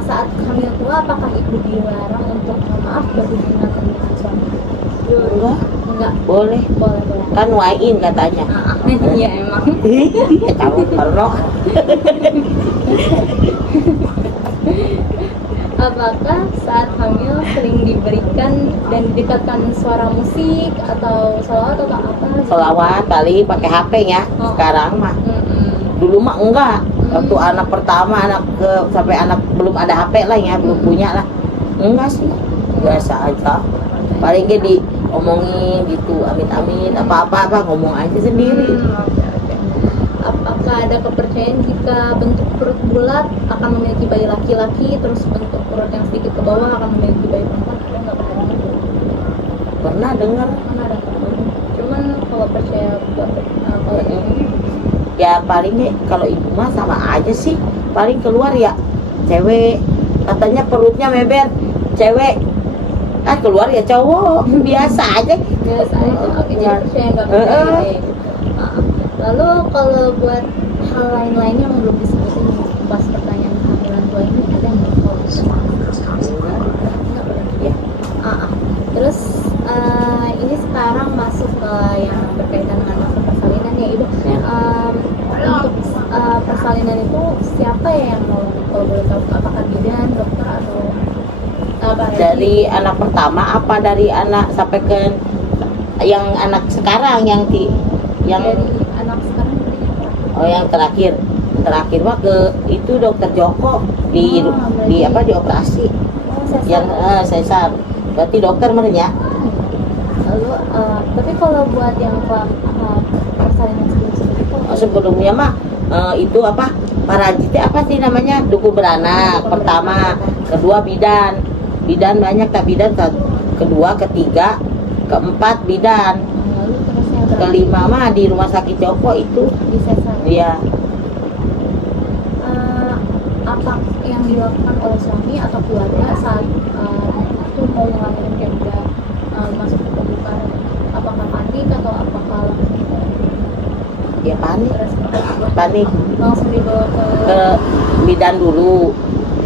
saat hamil tua apakah ibu dilarang untuk maaf berhubungan dengan suami? Enggak. Boleh. Boleh. Kan wain katanya. Iya emang. Tahu perno. Apakah saat hamil sering diberikan dan didekatkan suara musik atau sholawat atau apa? Selawat kali pakai HP ya. Sekarang mah. Dulu mah enggak. Waktu anak pertama, sampai anak belum ada HP lah ya, belum punya lah. Enggak sih. Biasa aja. Paling dia diomongin gitu, amit-amit apa-apa ngomong aja sendiri. Apakah ada kepercayaan jika bentuk perut bulat akan memiliki bayi laki-laki, terus bentuk perut yang sedikit ke bawah akan memiliki bayi perempuan? Ada nggak pernah dengar? Pernah dengar? Pernah ada. Cuman kalau percaya buat kalau ini Ya palingnya kalau ibu mah sama aja sih. Paling keluar ya cewek, katanya perutnya meber, cewek kan keluar ya cowok, biasa aja. biasa aja. Oke, jadi percaya nggak percaya. Lalu kalau buat hal lain-lain yang belum disebutin pas pertanyaan kehamilan tua ini ada nggak? Nggak berarti ya. Terus ini sekarang masuk ke yang berkaitan dengan masa persalinan ya ibu. Untuk persalinan itu siapa ya yang mau, kalau boleh tahu, apakah bidan, dokter atau apa? Dari anak pertama apa dari anak sampai ke yang anak sekarang yang dari anak sekarang berarti yang terakhir. oh yang terakhir mah ke itu dokter Joko di dioperasi sesar. yang sesar. Berarti dokter menanya. Lalu tapi kalau buat yang persalinan Sebelumnya mah itu apa parajitnya apa sih namanya, dukun beranak pertama, kedua bidan banyak, tak bidan kedua, ketiga, keempat bidan, lalu terus yang terakhir kelima mah di rumah sakit Joko itu di sesar. dia. Apa yang dilakukan oleh suami atau keluarga saat itu mau ngelahirin kayak udah masuk ke pembukaan? Apakah panik atau apakah Ya panik langsung dibawa ke bidan dulu,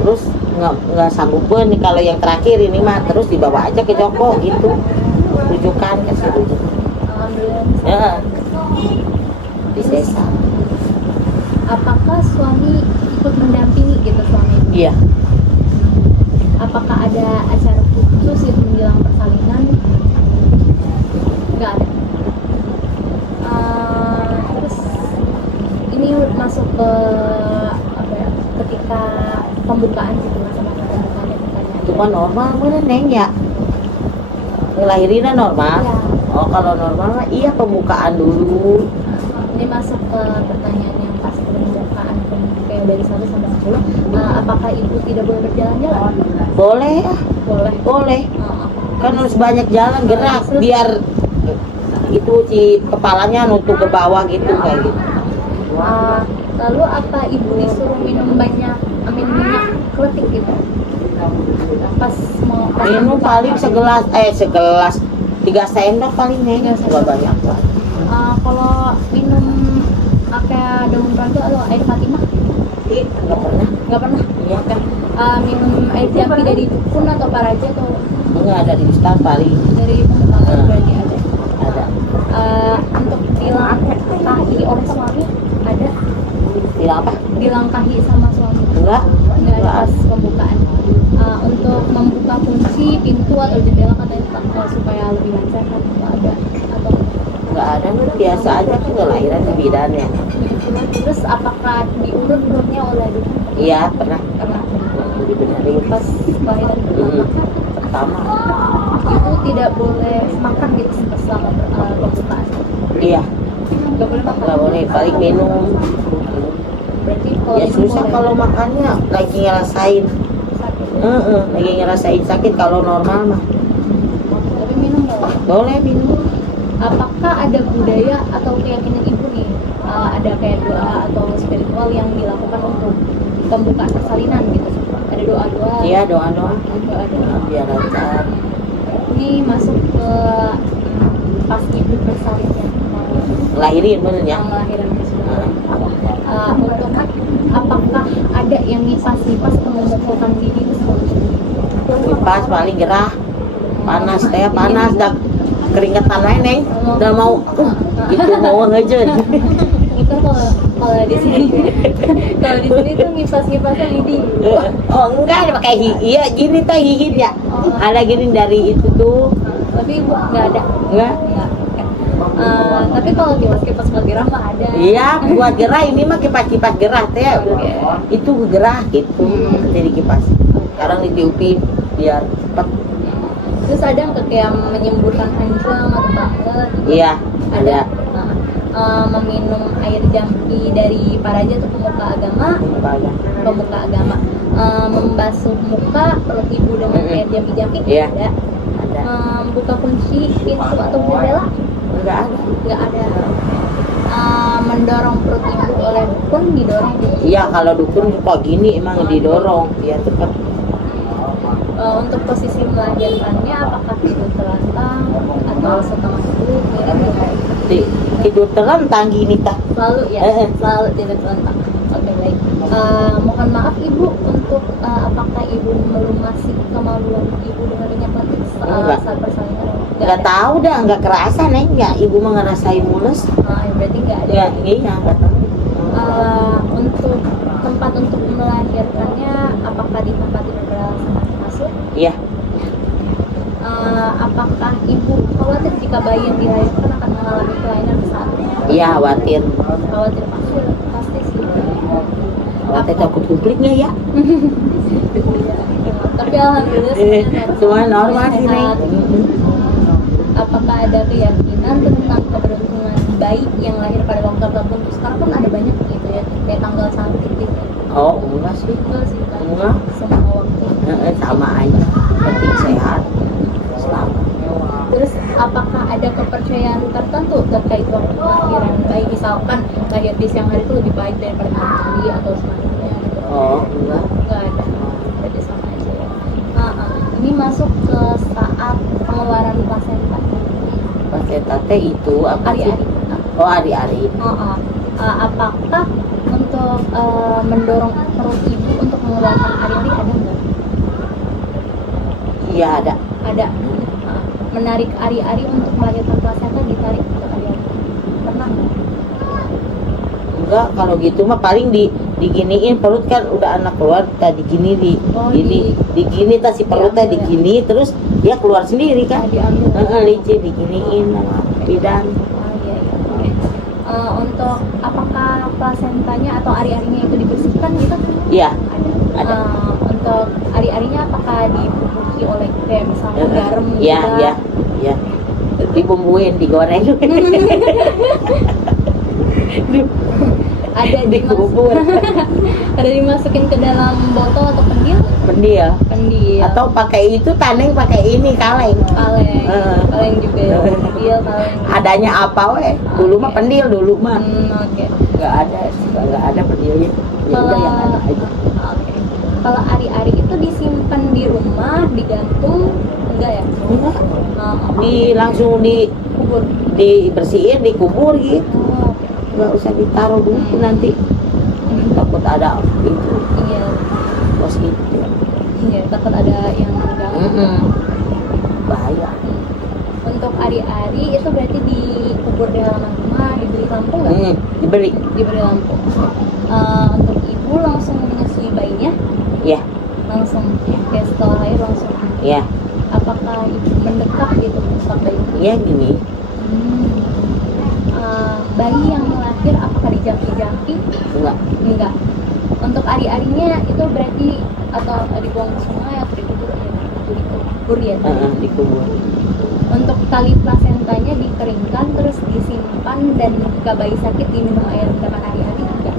terus nggak sanggup nih kalau yang terakhir ini mah, terus dibawa aja ke Joko gitu, rujukan kasih rujukan. alhamdulillah. Ya di sesar. Apakah suami ikut mendampingi gitu suami? Iya. Apakah ada acara khusus itu menjelang persalinan? Nggak ada. Terus ini masuk ke apa ya? Ketika pembukaan gitu masa-masa pembukaan ya pertanyaan. Itu mah normal bener neng ya. Ngelahirinnya normal. Ya. Oh kalau normal mah iya pembukaan dulu. Ini masuk ke pertanyaan yang pas pembukaan kayak dari 1 sampai 10. Apakah ibu tidak boleh berjalan-jalan? Boleh ah, Boleh. kan harus banyak jalan gerak biar itu si kepalanya nutup ke bawah gitu kayak gitu. Lalu apa ibu disuruh minum banyak minyak kletik gitu? Pas Minum paling segelas 3 sendok paling neng, nggak banyak lah. Kalau minum kayak daun randu atau air Fatimah? Nggak pernah. Nggak pernah. Iya. Oke. Minum air jampi dari dukun atau paraja atau Enggak ada di Ustaz paling dari pemuka berarti ada. ada. Untuk dilangkahi oleh suami ada. Bilang apa? Dilangkahi sama suami. Enggak. Nggak ada pas pembukaan. Untuk membuka kunci pintu atau jendela katanya supaya lebih lancar kan ada atau Enggak ada, biasa aja tuh kelahiran di bidannya. terus apakah diurut-urutnya oleh dukun? Iya, pernah Karena dibenerin pas kelahiran pertama. ibu tidak boleh makan gitu selama pembukaan. Iya, Nggak boleh makan. nggak boleh, paling minum. Berarti kalau Ya minum susah boleh. kalau makannya lagi ngerasain. Sakit. Lagi ngerasain sakit. Kalau normal mah Tapi minum boleh. boleh minum. Apakah ada budaya atau keyakinan ibu nih ada kayak doa atau spiritual yang dilakukan untuk pembukaan persalinan gitu? Ada doa-doa? Iya, doa-doa Doa-doa. biar lancar. Ini masuk ke pas ibu bersalinnya Ngelahirin bener ya. yang melahirkan untuk apakah ada yang nipas-nipas atau memukulkan diri itu Pas paling gerah, panas teh panas dah keringetan lain neng, udah mau itu mau ngejen. itu kalau di sini kalau di sini tuh nipas-nipasnya lidi. Oh enggak pakai iya gini teh hihit ya. Ada gini dari itu tuh Tapi ibu nggak ada. enggak. Nggak. Tapi kalau kipas-kipas buat gerah mah ada. Iya buat gerah ini mah kipas gerah teh itu gerah gitu dari kipas. Sekarang ditiupin biar cepet. Terus ada nggak kayak menyemburkan anjing atau bangga? Iya ada. Meminum air jampi dari paraja atau pemuka agama, membasuh muka perut ibu dengan air jampi Iya. ada. Ada. Buka kunci pintu atau jendela Enggak ada. nggak ada. Mendorong perut ibu oleh dukun didorong gitu. Iya kalau dukun kok gini emang didorong biar cepet. Untuk posisi melahirkannya apakah tidur terlentang atau setengah duduk Tidur terlentang gini tak. selalu ya selalu tidur terlentang. Oke baik. Mohon maaf ibu untuk apakah ibu melumasi kemaluan ibu dengan minyak batik Enggak. saat persalinan? Nggak tahu dah, nggak kerasa neng. Ya ibu mah ngerasain mulus. Berarti nggak ada. Ya iya nggak tahu. Untuk tempat untuk melahirkannya apakah di tempat tidur bersama kasur? Iya. Apakah ibu khawatir jika bayi yang dilahirkan akan mengalami kelainan saat Iya khawatir. khawatir pasti sih. Khawatir takut kuplitnya ya. Tapi alhamdulillah Semua normal sih neng. sehat. Apakah ada keyakinan tentang keberuntungan bayi yang lahir pada waktu tertentu? Sekarang kan ada banyak gitu ya, kayak tanggal cantik gitu. Oh enggak sih. Enggak sih kan? Enggak. Semua waktu. Sama aja. Penting sehat. Selamat. Terus apakah ada kepercayaan tertentu terkait waktu kelahiran bayi? Misalkan lahir di siang hari itu lebih baik daripada malam hari atau semacamnya? Oh enggak. Enggak ada. Berarti sama aja ya. Ini masuk ke saat pengeluaran plasenta. Plasenta teh itu apa sih? Ari-ari. Oh ari-ari. Apakah untuk mendorong perut ibu untuk mengeluarkan ari-ari ada nggak? Iya ada. Ada. Menarik ari-ari untuk melahirkan plasenta ditarik untuk ari-ari. Pernah nggak? Enggak, kalau gitu mah paling diginiin perut kan udah anak keluar tadi gini digini tas si perutnya diambil ya? digini terus dia keluar sendiri kan. Diambil. Licin diginiin sama bidan. Iya. Oke. Untuk apakah plasentanya atau ari-arinya itu dibersihkan gitu? Iya, Ada. ada. Untuk ari-arinya apakah dibubuhi oleh kayak misalnya garam gitu? Iya. Dibumbuin, digoreng. Ada Dikubur. ada dimasukin ke dalam botol atau pendil? Pendil. Atau pakai itu taneng pakai ini kaleng. Kaleng juga ya. Pendil, kaleng. Adanya apa weh? Dulu mah pendil dulu mah. Oke. Nggak ada pendilnya. Ya udah yang ada aja. Oke. Kalau ari-ari itu disimpan di rumah, digantung, enggak ya? Enggak. Langsung Kubur. dibersihin, dikubur gitu. Oh, oke. Nggak usah ditaruh dulu nanti takut takut ada itu Iya. positif. Iya, takut ada yang mengganggu. Bahaya. Untuk ari-ari itu berarti dikubur di halaman rumah, diberi lampu nggak? Diberi. Diberi lampu. Untuk ibu langsung menyusui bayinya, Ya, langsung ya setelah lahir langsung. ya, Apakah ibu mendekat gitu mendekat bayinya? ya gini. Bayi yang melahir apakah dijaki-jaki? Enggak. Enggak. Untuk ari-arinya itu berarti atau dibuang ke sungai atau dikubur ya? Dikubur ya. Dikubur. Untuk tali plasentanya dikeringkan terus disimpan dan jika bayi sakit diminum air dengan hari-hari enggak?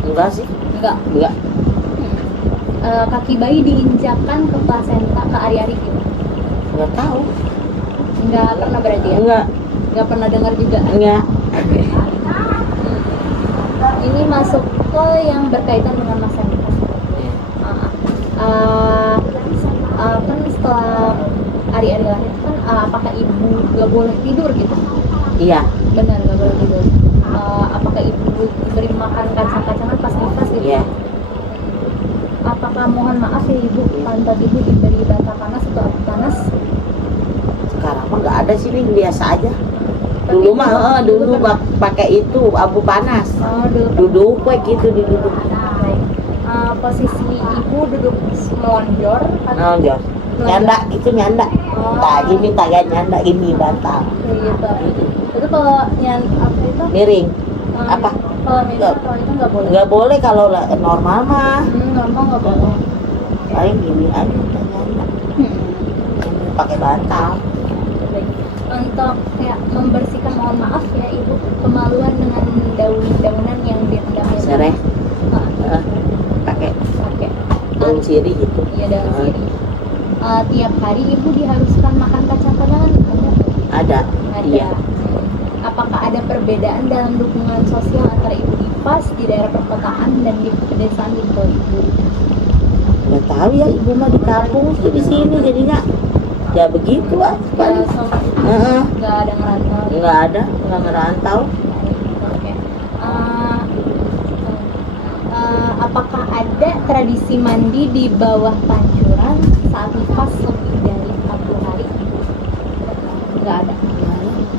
Enggak sih. Enggak. Enggak. Kaki bayi diinjakkan ke plasenta ke ari-ari gitu? Enggak tahu. Enggak pernah berarti ya? Enggak. Enggak pernah dengar juga? Enggak. Ini masuk ke yang berkaitan dengan masa nikah. Kan setelah ari-ari lahir kan apakah ibu gak boleh tidur gitu? Iya. Benar gak boleh tidur. Apakah ibu diberi makan kacang-kacangan pas nifas gitu? Iya. Apakah mohon maaf ya ibu, pantat ibu diberi bata panas atau abu panas? Sekarang mah nggak ada sih, biasa aja. Dulu mah dulu pakai itu abu panas. Oh, dulu. Duduk kayak gitu duduk. Baik. Posisi ibu duduk melonjor atau Nonjol. Nyanda itu nyanda. Oh. Tak gini tak nyanda ini bantal. gitu. Itu kalau yang apa itu? Miring. Apa? Kalau miring kalau itu nggak boleh. Nggak boleh kalau normal mah. Normal nggak boleh. Paling gini aja tak nyanda. Pakai bantal. Baik. Untuk kayak membersihkan, mohon maaf ya ibu, kemaluan dengan daun-daunan yang direndam ya. Sereh. Pakai Oke. daun sirih gitu. Iya, daun sirih. Tiap hari ibu diharuskan makan kacang-kacangan? Ada. Ada. Iya. Apakah ada perbedaan dalam dukungan sosial antara ibu IPAS di daerah perkotaan dan di pedesaan di Pulau Ibu? Nggak tahu ya, ibu mah di kampung tuh di sini jadinya ya begitu lah paling. Nggak ada ngerantau. Nggak ngerantau. Oke. Apakah ada tradisi mandi di bawah pancuran saat nifas lebih dari 40 hari? Nggak ada.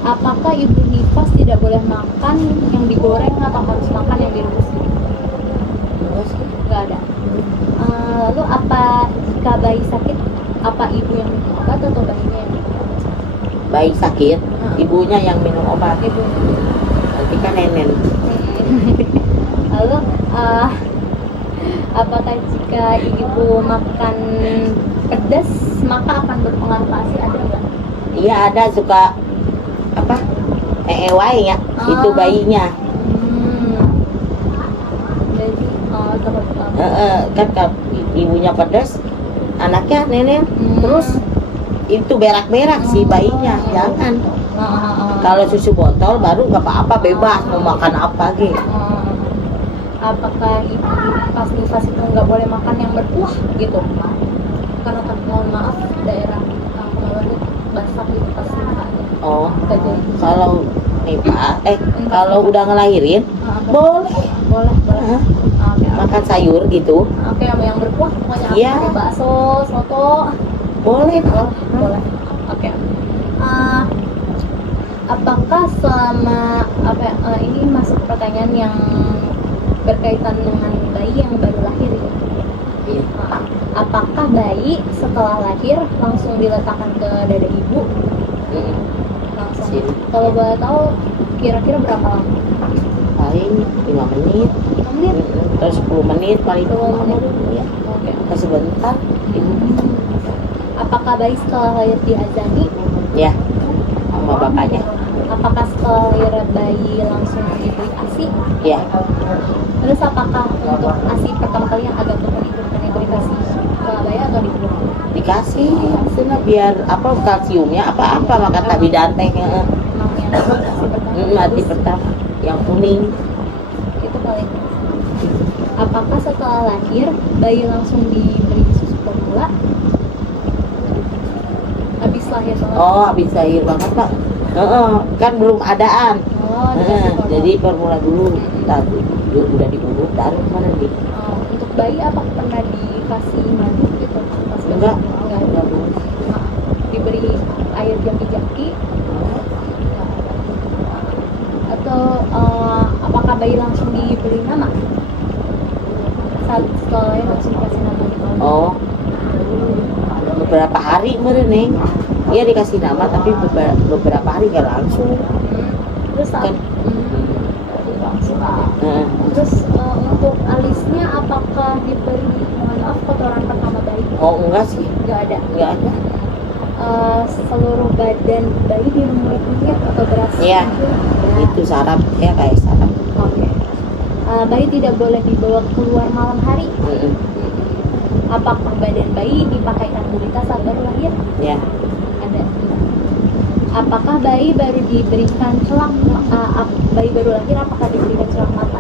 Apakah ibu nifas tidak boleh makan yang digoreng atau harus makan yang direbus? Enggak sih. Nggak ada. Lalu apa jika bayi sakit, apa ibu yang minum obat atau bayinya yang minum obat? Bayi sakit, ibunya yang minum obat. Ibu. Nanti kan nenek. Lalu apakah jika ibu makan pedas maka akan berpengaruh ke ASI, ada nggak? Iya ada, suka apa? Wae ya, itu bayinya. Jadi takut Kan ibunya pedas, anaknya nenek. Terus itu berak-berak si bayinya, jangan. Kalau susu botol baru nggak apa-apa, bebas mau makan apa gitu. Apakah ibu pas nifas itu nggak boleh makan yang berkuah gitu? Karena kan mohon maaf daerah kampung itu basah gitu pas nifasnya. Oh, Nggak jadi. kalau kalau udah ngelahirin boleh Boleh. Oke. makan sayur gitu, Oke, yang berkuah pokoknya apa? Iya. Bakso, soto. boleh. Boleh. Oke. Apakah selama ini masuk pertanyaan yang berkaitan dengan bayi yang baru lahir ya? Iya. Apakah bayi setelah lahir langsung diletakkan ke dada ibu? Langsung. Sini. Kalau boleh tahu kira-kira berapa lama? Paling 5 menit, 5 menit? terus 10 menit paling 10 menit. ya. Oke. Sebentar ibu. Apakah bayi setelah lahir diazani? Ya, sama bapaknya. Apakah setelah lahir bayi langsung diberi ASI? Ya, Terus apakah untuk ASI pertama kali yang agak turun itu dikasih ke bayi atau diberi? dikasih sana biar apa kalsiumnya apa kata bidanteng ya. Emang yang ASI pertama? Mati pertama yang kuning. Itu paling. Apakah setelah lahir bayi langsung diberi susu formula? Habis lahir soalnya. Oh, habis lahir banget pak. Kan belum adaan. Oh, dikasih kondom. Jadi formula dulu, tadi udah diurut, taruh mana nih? Untuk bayi apa pernah dikasih madu gitu? Pas Enggak, enggak ada. enggak boleh. Diberi air jaki-jaki atau apakah bayi langsung diberi nama? Saat sekolahnya langsung dikasih nama. Oh, beberapa hari meren, Iya dikasih nama tapi beberapa hari nggak langsung. Terus Kan. langsung. Terus untuk alisnya apakah diberi, mohon maaf, kotoran pertama bayi? Oh enggak sih, Nggak ada. enggak ada. Seluruh badan bayi dilumuri kunyit atau beras? Iya. Itu sarap ya, kayak sarap. Oke. Bayi tidak boleh dibawa keluar malam hari. Apakah badan bayi dipakaikan gurita saat baru lahir? Ya, Ada. Apakah bayi baru diberikan celak? Bayi baru lahir apakah diberikan celak mata?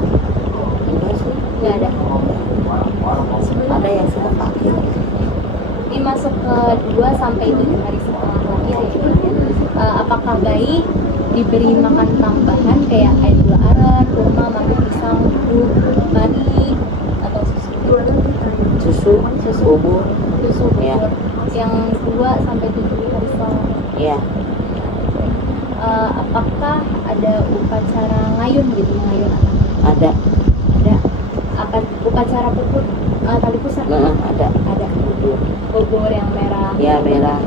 enggak sih. Nggak ada. Ada yang suka pakai. Ini masuk ke 2 sampai 7 hari setelah lahir ya. Apakah bayi diberi makan tambahan kayak air gula aren, kurma, madu, pisang, mari, atau Susu, bubur. susu Ya. yang 2 sampai 7 hari setelah lahir? Ya, Apakah ada upacara ngayun gitu, ngayun anak? ada. Ada. Apa upacara puput tali pusat? Ada. Ada. Bubur yang merah. Ya, merah.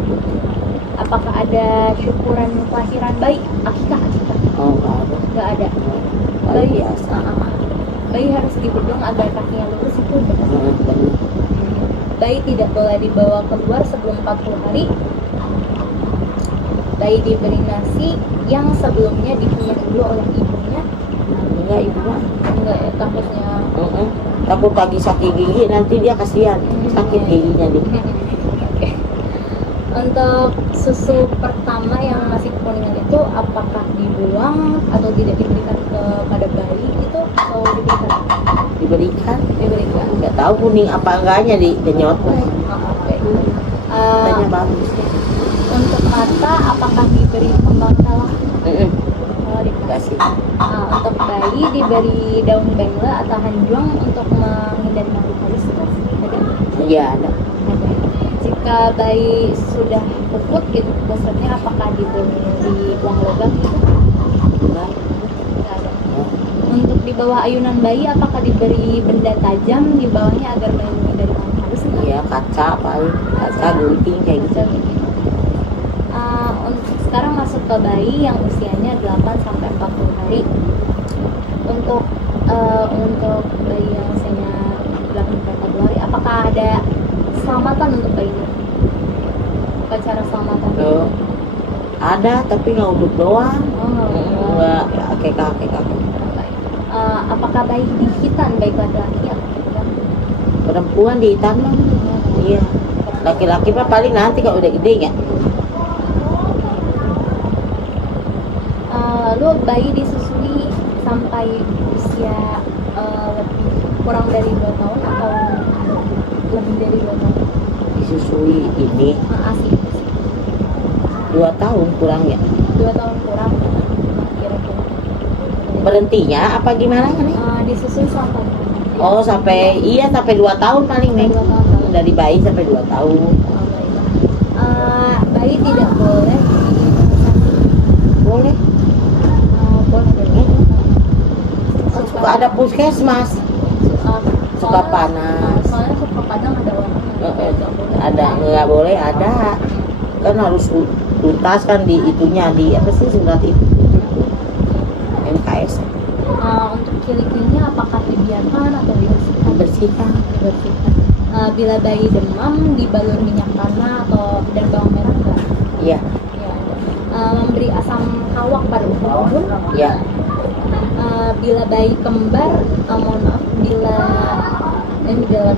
Apakah ada syukuran kelahiran bayi? Akikah? Oh, nggak ada. Nggak ada. Bayi biasa. Bayi harus dibedong agar kakinya lurus, itu benar. Benar. Bayi tidak boleh dibawa keluar sebelum 40 hari. Bayi diberi nasi yang sebelumnya dikunyah dulu oleh ibunya. Enggak, ibu mah. Enggak ya, takutnya. Takut lagi sakit gigi, nanti dia kasihan sakit giginya dia. Oke. Untuk susu pertama yang masih kekuningan itu apakah dibuang atau tidak diberikan kepada bayi itu, atau diberikan? Diberikan. Nggak tahu kuning apa enggaknya denyot. Oke. Tanya bagus. Untuk mata apakah diberi kembang talah? Dikasih. Untuk bayi diberi daun bengla atau hanjuang untuk menghindari mabuk halus. Iya, ada. Jika bayi sudah puput gitu maksudnya, apakah dibuang lubang gitu? Enggak. Nggak ada. Untuk di bawah ayunan bayi apakah diberi benda tajam di bawahnya agar melindungi dari mabuk halus? Iya, kaca paling. Kaca gunting kayak gitu. Untuk sekarang masuk ke bayi yang usianya 8 sampai 40 hari. Untuk bayi yang usianya 8 sampai 40 hari, apakah ada selamatan untuk bayi ini? Upacara selamatan? Ada, tapi nggak uduk doang. Nggak akekah. Apakah bayi dihitan, baik laki-laki atau perempuan? Perempuan dihitan mah. Iya. Laki-laki mah paling nanti kalau udah gede ya. Lalu bayi disusui sampai usia kurang dari 2 tahun atau lebih dari 2 tahun? Disusui ini Asli 2 tahun kurang ya. 2 tahun kurang kira-kira. Berhentinya apa gimana nih? Disusui sampai Sampai 2 tahun paling nih. 2 tahun. Dari bayi sampai 2 tahun. Bayi tidak boleh Boleh. Suka ada puskesmas. Suka panas. Soalnya suka kadang ada orang Ada nggak boleh ada. Kan harus tuntas kan di itunya, di apa sih surat itu. MKS. Untuk kilik-kiliknya apakah dibiarkan atau Bersihkan. Bila bayi demam dibalur minyak tanah atau dan bawang merah enggak? Iya. Ya, memberi asam kawak pada ubun-ubun. Iya. Bila bayi kembar, mohon maaf, bila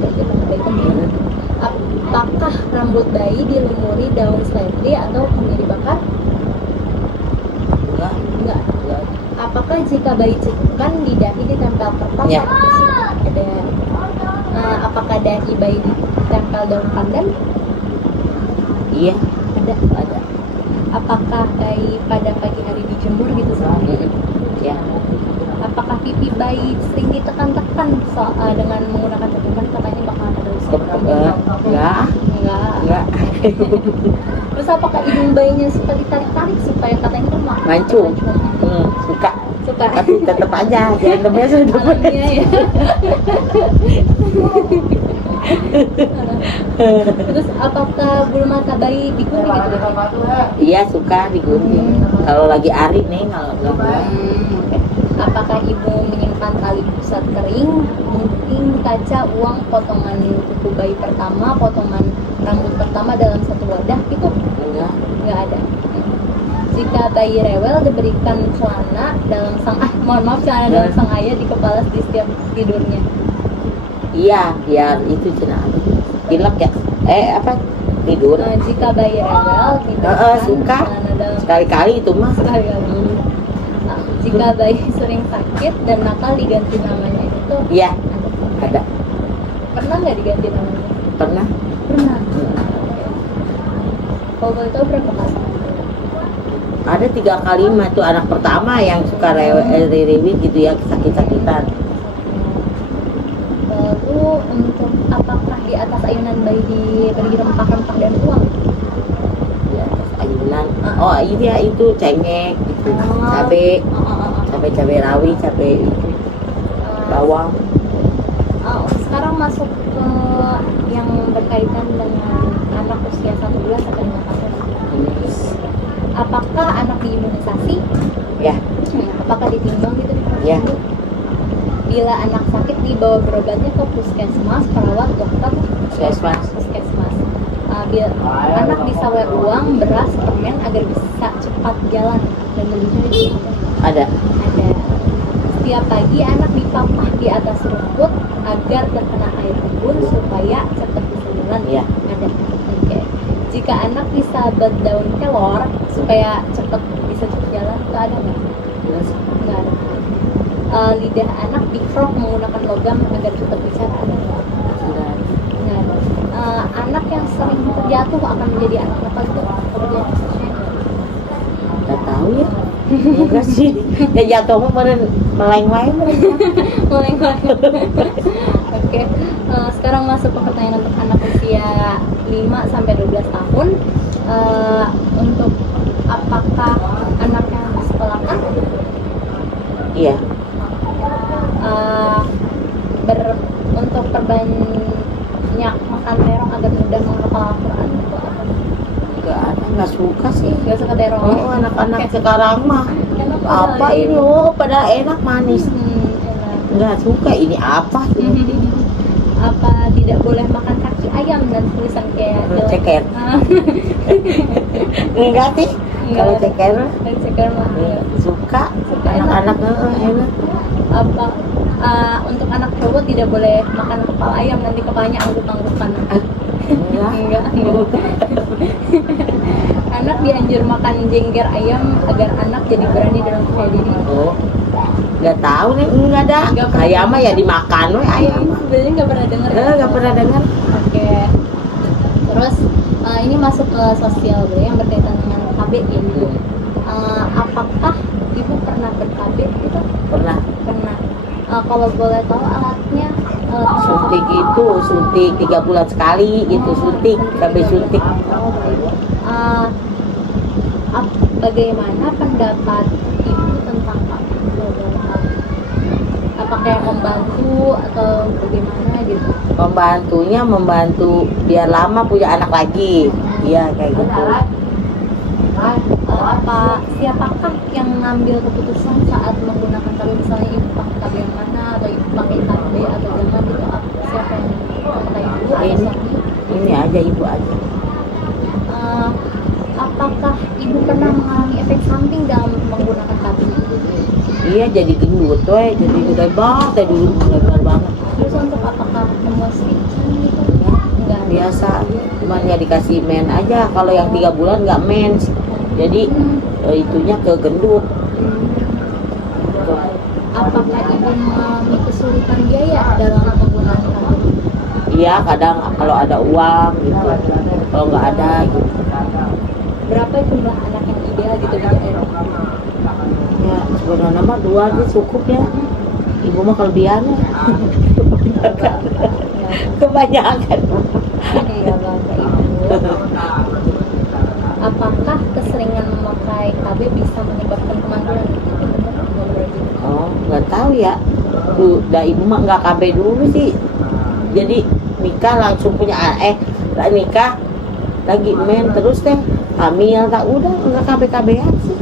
bayi kembar, apakah rambut bayi dilumuri daun seledri atau kemiri bakar? Enggak. Apakah jika bayi cetukan di dahi ditempel kertas Ya. atau tisu? Ada. Apakah dahi bayi ditempel daun pandan? Iya. Ada. apakah bayi pada pagi hari dijemur gitu soalnya? Ya. Apakah pipi bayi sering ditekan-tekan soal dengan menggunakan tekan katanya bakal ada usia? Enggak. Terus apakah hidung bayinya suka ditarik-tarik supaya katanya kan Mancung. Suka. Tapi tetap aja direndamnya sudah. Alamiah ya. Terus apakah bulu mata bayi digunting gitu? Iya, suka digunting. Kalau lagi ari nih, kalau Apakah ibu menyimpan tali pusat kering, gunting, kaca, uang, potongan kuku bayi pertama, potongan rambut pertama dalam satu wadah? Itu nggak ada. Jika bayi rewel diberikan celana dalam celana dalam sang ayah di kepala di setiap tidurnya. Iya, biar itu cina pilek ya. Tidur. Jika bayi rewel diberikan suka. celana dalam Sekali-kali itu mah. sekali-kali. Jika bayi sering sakit dan nakal diganti namanya itu Iya, ada. pernah nggak diganti namanya? Pernah. Pernah. Kalau boleh tahu berapa kali? Ada 3 kali mah tuh anak pertama yang suka rewel gitu ya, sakit-sakitan. Lalu untuk apakah di atas ayunan bayi diberi rempah-rempah dan uang? Di atas ayunan. Oh iya itu cengek gitu. Cabai rawit, cabai itu, bawang. Sekarang masuk ke yang berkaitan dengan anak usia 1 bulan sampai 5 tahun. Apakah anak diimunisasi? Ya. Apakah ditimbang gitu di Ya. Bila anak sakit dibawa berobatnya ke puskesmas, perawat, dokter, Puskesmas. Bila anak disawer uang, beras, permen agar bisa cepat jalan dan lebih Ada. Setiap pagi anak dipapah di atas rumput agar terkena air embun supaya cepat bisa jalan. Iya. Ada. Oke. Jika anak disabat daun kelor supaya cepat bisa jalan, itu ada nggak? Nggak ada. Lidah anak dikrok menggunakan logam agar cepat bicara, ada nggak? Nggak ada. Anak yang sering terjatuh akan menjadi anak apa itu? Kemudian Nggak tahu ya. Enggak sih. Ya jatuh mah meleng-meleng. Oke. Sekarang masuk ke pertanyaan untuk anak usia 5 sampai 12 tahun. Untuk apakah anak yang disekolahkan? Iya. Untuk perbanyak makan terong agar mudah menghafal Al-Quran itu apa? Nggak suka sih. Nggak suka terong. Oh, anak-anak sekarang mah Enak apa padahal ini? ya. Oh, pada enak manis. Enak. Nggak suka ini apa? Apa tidak boleh makan kaki ayam dan tulisan kayak jelek? Ceker. Enggak sih. Kalau ceker Ceker mah enggak. suka. Suka Anak-anak enak. Apa untuk anak cowok tidak boleh makan kepala ayam, nanti kepalanya anggup-anggupan. Enggak. Enggak. Anak dianjur makan jengger ayam agar anak jadi berani dalam percaya diri. Oh. Nggak tahu nih, enggak ada. Nggak pernah. Ayam mah ya dimakan we ayam. Sebenarnya nggak pernah dengar. Nggak pernah dengar. Oke. Terus ini masuk ke sosial bro, yang berkaitan dengan KB ya ibu. Apakah ibu pernah ber-KB gitu? Pernah. Pernah. Kalau boleh tahu alatnya? Suntik 3 bulan sekali itu suntik, KB suntik. Oh, baik. Bagaimana pendapat ibu tentang KB? Apakah yang membantu atau bagaimana gitu? Pembantunya membantu biar lama punya anak lagi. Iya kayak gitu. Siapakah yang ngambil keputusan saat menggunakan KB? Misalnya ibu pakai KB yang mana atau ibu pakai KB atau jangan gitu? Siapa yang pakai ibu atau suami? Ini aja ibu aja. Apakah ibu pernah mengalami efek samping dalam menggunakan KB? Iya jadi gendut we, jadi gede banget dulu lebar banget. Terus untuk apakah memuaskan gitu? Enggak. Biasa aja, cuman ya dikasih men aja. Kalau yang 3 bulan nggak mens, jadi itunya ke gendut. Apakah ibu mengalami kesulitan biaya dalam penggunaan KB? Iya kadang kalau ada uang gitu, kalau nggak ada gitu. Berapa jumlah anak yang gitu di daerah? Ya sebenarnya mah 2 aja cukup ya. Ibu mah kelebihannya. Kebanyakan. Iya Bapak Ibu. Apakah keseringan memakai KB bisa menyebabkan kemandulan? Oh, nggak tahu ya. Udah ibu mah nggak KB dulu sih. Jadi nikah langsung punya nikah lagi main terus teh hamil tak udah nggak KB-KBan sih.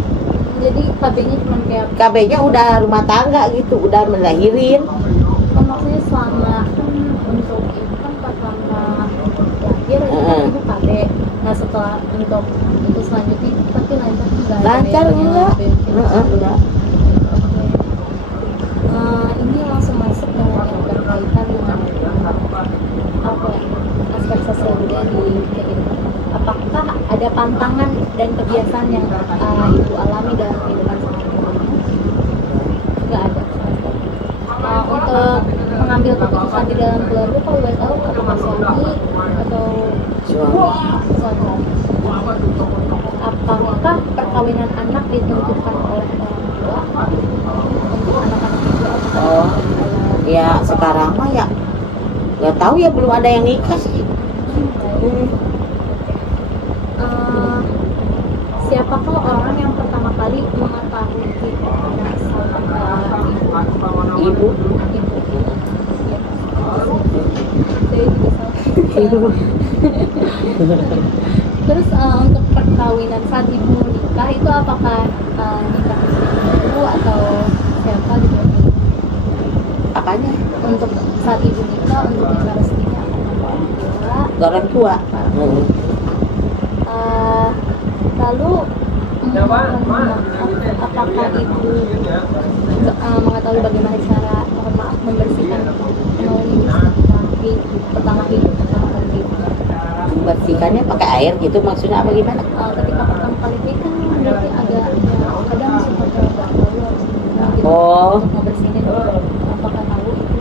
Jadi KB-nya cuma kayak KB-nya udah rumah tangga gitu, udah melahirin. maksudnya selama untuk ibu kan pas selama lahir itu kan ibu KB. Nah setelah untuk itu selanjutnya itu pasti lancar nggak ada Lancar yang enggak? KB? Enggak. Ini langsung masuk dengan yang berkaitan dengan apa ya, aspek sosial budaya di kehidupan. Apakah ada pantangan dan kebiasaan yang ibu alami dalam kehidupan sehari-hari? Nggak ada. Untuk mengambil keputusan di dalam keluarga, kalau boleh tahu apakah suami atau suami? Apakah perkawinan anak ditentukan oleh orang tua untuk anak-anak itu? Oh, ya sekarang mah ya nggak tahu ya, belum ada yang nikah sih. Siapakah orang yang pertama kali mengetahui Ibu. Ya. Saya juga sama. Terus untuk perkawinan saat ibu nikah itu apakah nikah ibu atau siapa gitu? Apanya? Untuk saat ibu nikah, untuk nikah resminya Orang tua. Lalu apakah ibu mengetahui bagaimana cara mohon maaf membersihkan kaki pertama kali Bersihkannya pakai air gitu, maksudnya apa gimana? ketika pertama kali nikah berarti agak ya, kadang suka nggak tahu harus gimana gitu Oh. untuk membersihnya dulu. Apakah tahu itu?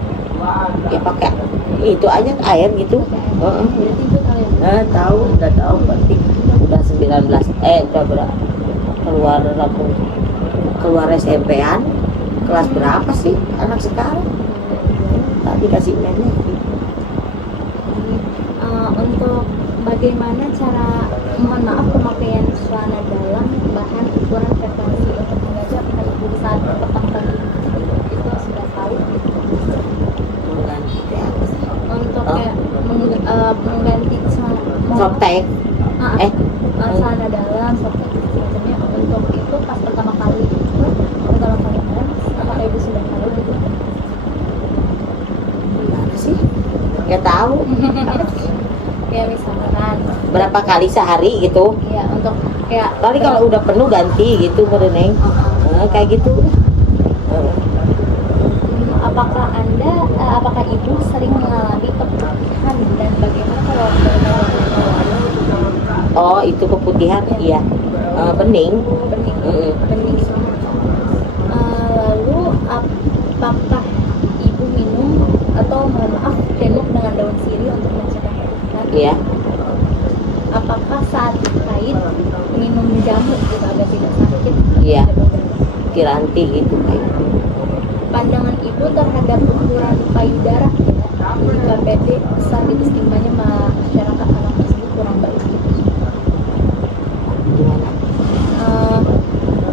Ya pakai itu aja air gitu. Berarti ibu tahu ya? Tahu, udah tahu berarti udah 19 udah berapa keluar SMP-an kelas berapa sih anak sekarang? Tadi kasih mainnya. Untuk bagaimana cara mohon maaf pemakaian celana dalam bahan ukuran frekuensi untuk mengajar apakah ibu saat pertama kali itu sudah tahu Mengganti itu apa sih? untuk kayak mengganti Softtek. celana dalam softtek semacamnya untuk itu pas pertama kali kan apakah ibu sudah tahu gitu? Gimana sih? Ya tahu. Ya misalkan Berapa kali sehari gitu? ya untuk kayak Kali kalau udah penuh ganti gitu mereneng. Kayak gitu. Apakah ibu sering mengalami keputihan dan bagaimana kalau Oh, itu keputihan, iya. Bening. bening? Bening. Lalu apakah ibu minum atau mohon maaf tenuk dengan daun sirih untuk mencegah keputihan? Iya. Apakah saat haid minum jamu gitu agar tidak sakit? Iya. Kiranti gitu kayak. Pandangan ibu terhadap ukuran payudara jika pede besar itu stigmanya masyarakat anak tersebut kurang baik. Gimana?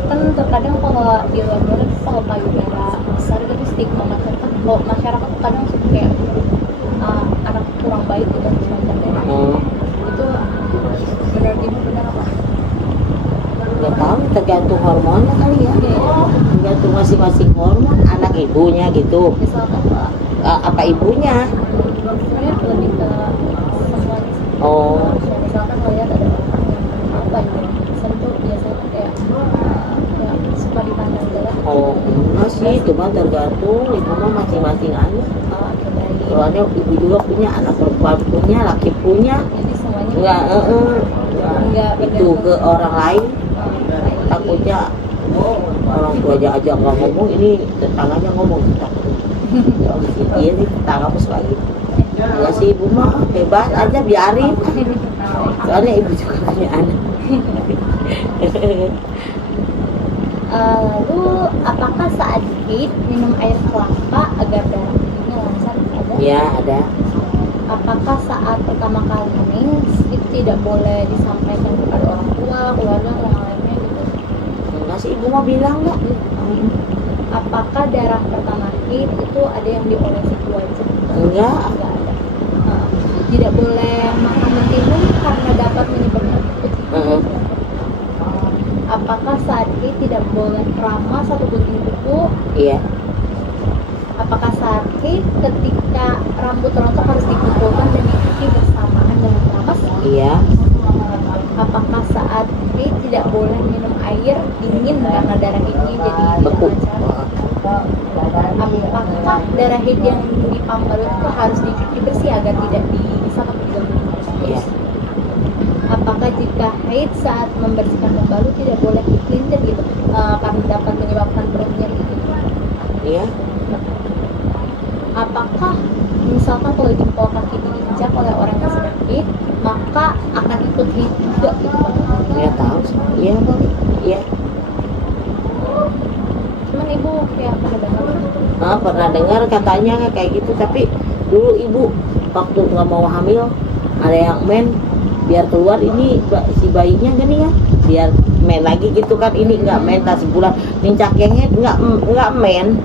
Kan terkadang kalau di luar kalau payudara besar itu stigma masyarakat. Kalau masyarakat kadang suka kayak anak kurang baik gitu semacamnya. Itu benar ibu benar apa? Nggak tahu, tergantung hormonnya kali ya. Tergantung masing-masing hormon anak ibunya gitu. Misalkan Apa ibunya? sebenarnya lebih ke semuanya sih. Oh, Misalkan melihat ada orang yang apa gitu sentuh biasanya kan kayak ya suka dipandang jelek. enggak sih, cuma tergantung ibu mah masing-masing aja. Dari Soalnya ibu juga punya, anak perempuan punya, laki punya. jadi semuanya Enggak, Nggak itu ke orang lain. Takutnya orang tua aja nggak ngomong, ini tetangganya ngomong takut. Ya, iya sih tetangga pas lagi. Ya si ibu mah bebas aja biarin. Soalnya ibu juga punya anak. Lalu apakah saat haid minum air kelapa agar darah tingginya lancar? Ada? Ya ada. Apakah saat pertama kali mens itu tidak boleh disampaikan kepada orang tua, keluarga, atau orang lainnya gitu? Enggak sih ibu mah bilang enggak. Apakah darah pertama haid itu ada yang diolesi ke wajah? Enggak. Enggak ada. Tidak boleh makan mentimun karena dapat menyebabkan putih. Apakah saat haid tidak boleh keramas atau gunting kuku? Iya. Apakah saat haid ketika rambut rontok harus dikumpulkan dan dicuci bersamaan dengan keramas? Iya. Apakah saat haid tidak boleh minum air dingin karena darah haidnya jadi Beku. lancar? Apakah darah haid yang di pambalut itu harus dicuci bersih agar tidak bisa diganggu? Iya. Apakah jika haid saat membersihkan pembalut tidak boleh dipelintir gitu karena dapat menyebabkan perut nyeri gitu? Iya. Apakah misalkan kalau jempol kaki diinjak oleh orang yang sedang haid maka akan ikut haid juga gitu? Enggak tahu sih. Iya, boleh. Iya. Cuman ibu kayak pernah dengar gitu. Pernah dengar katanya kayak gitu, tapi dulu ibu waktu nggak mau hamil ada yang men biar keluar ini si bayinya gini ya, biar men lagi gitu kan, ini nggak men tak sebulan mincak yang nggak men,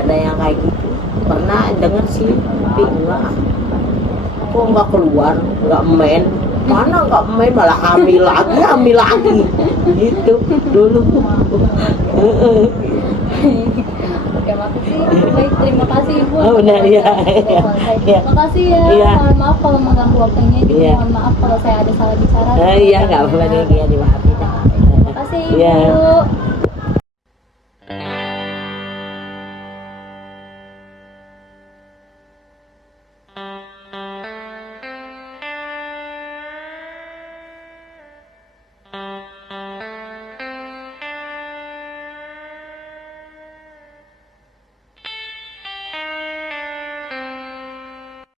ada yang kayak gitu pernah dengar sih, tapi enggak, kok nggak keluar nggak men, mana nggak men malah hamil lagi gitu dulu. Oke, makasih. Baik, terima kasih Ibu. Oh, benar, iya. Terima kasih ya. Iya. Mohon maaf kalau mengganggu waktunya. Juga Iya. mohon maaf kalau saya ada salah bicara. Iya nggak apa-apa nih, dimaafin. Terima kasih Ibu. Iya.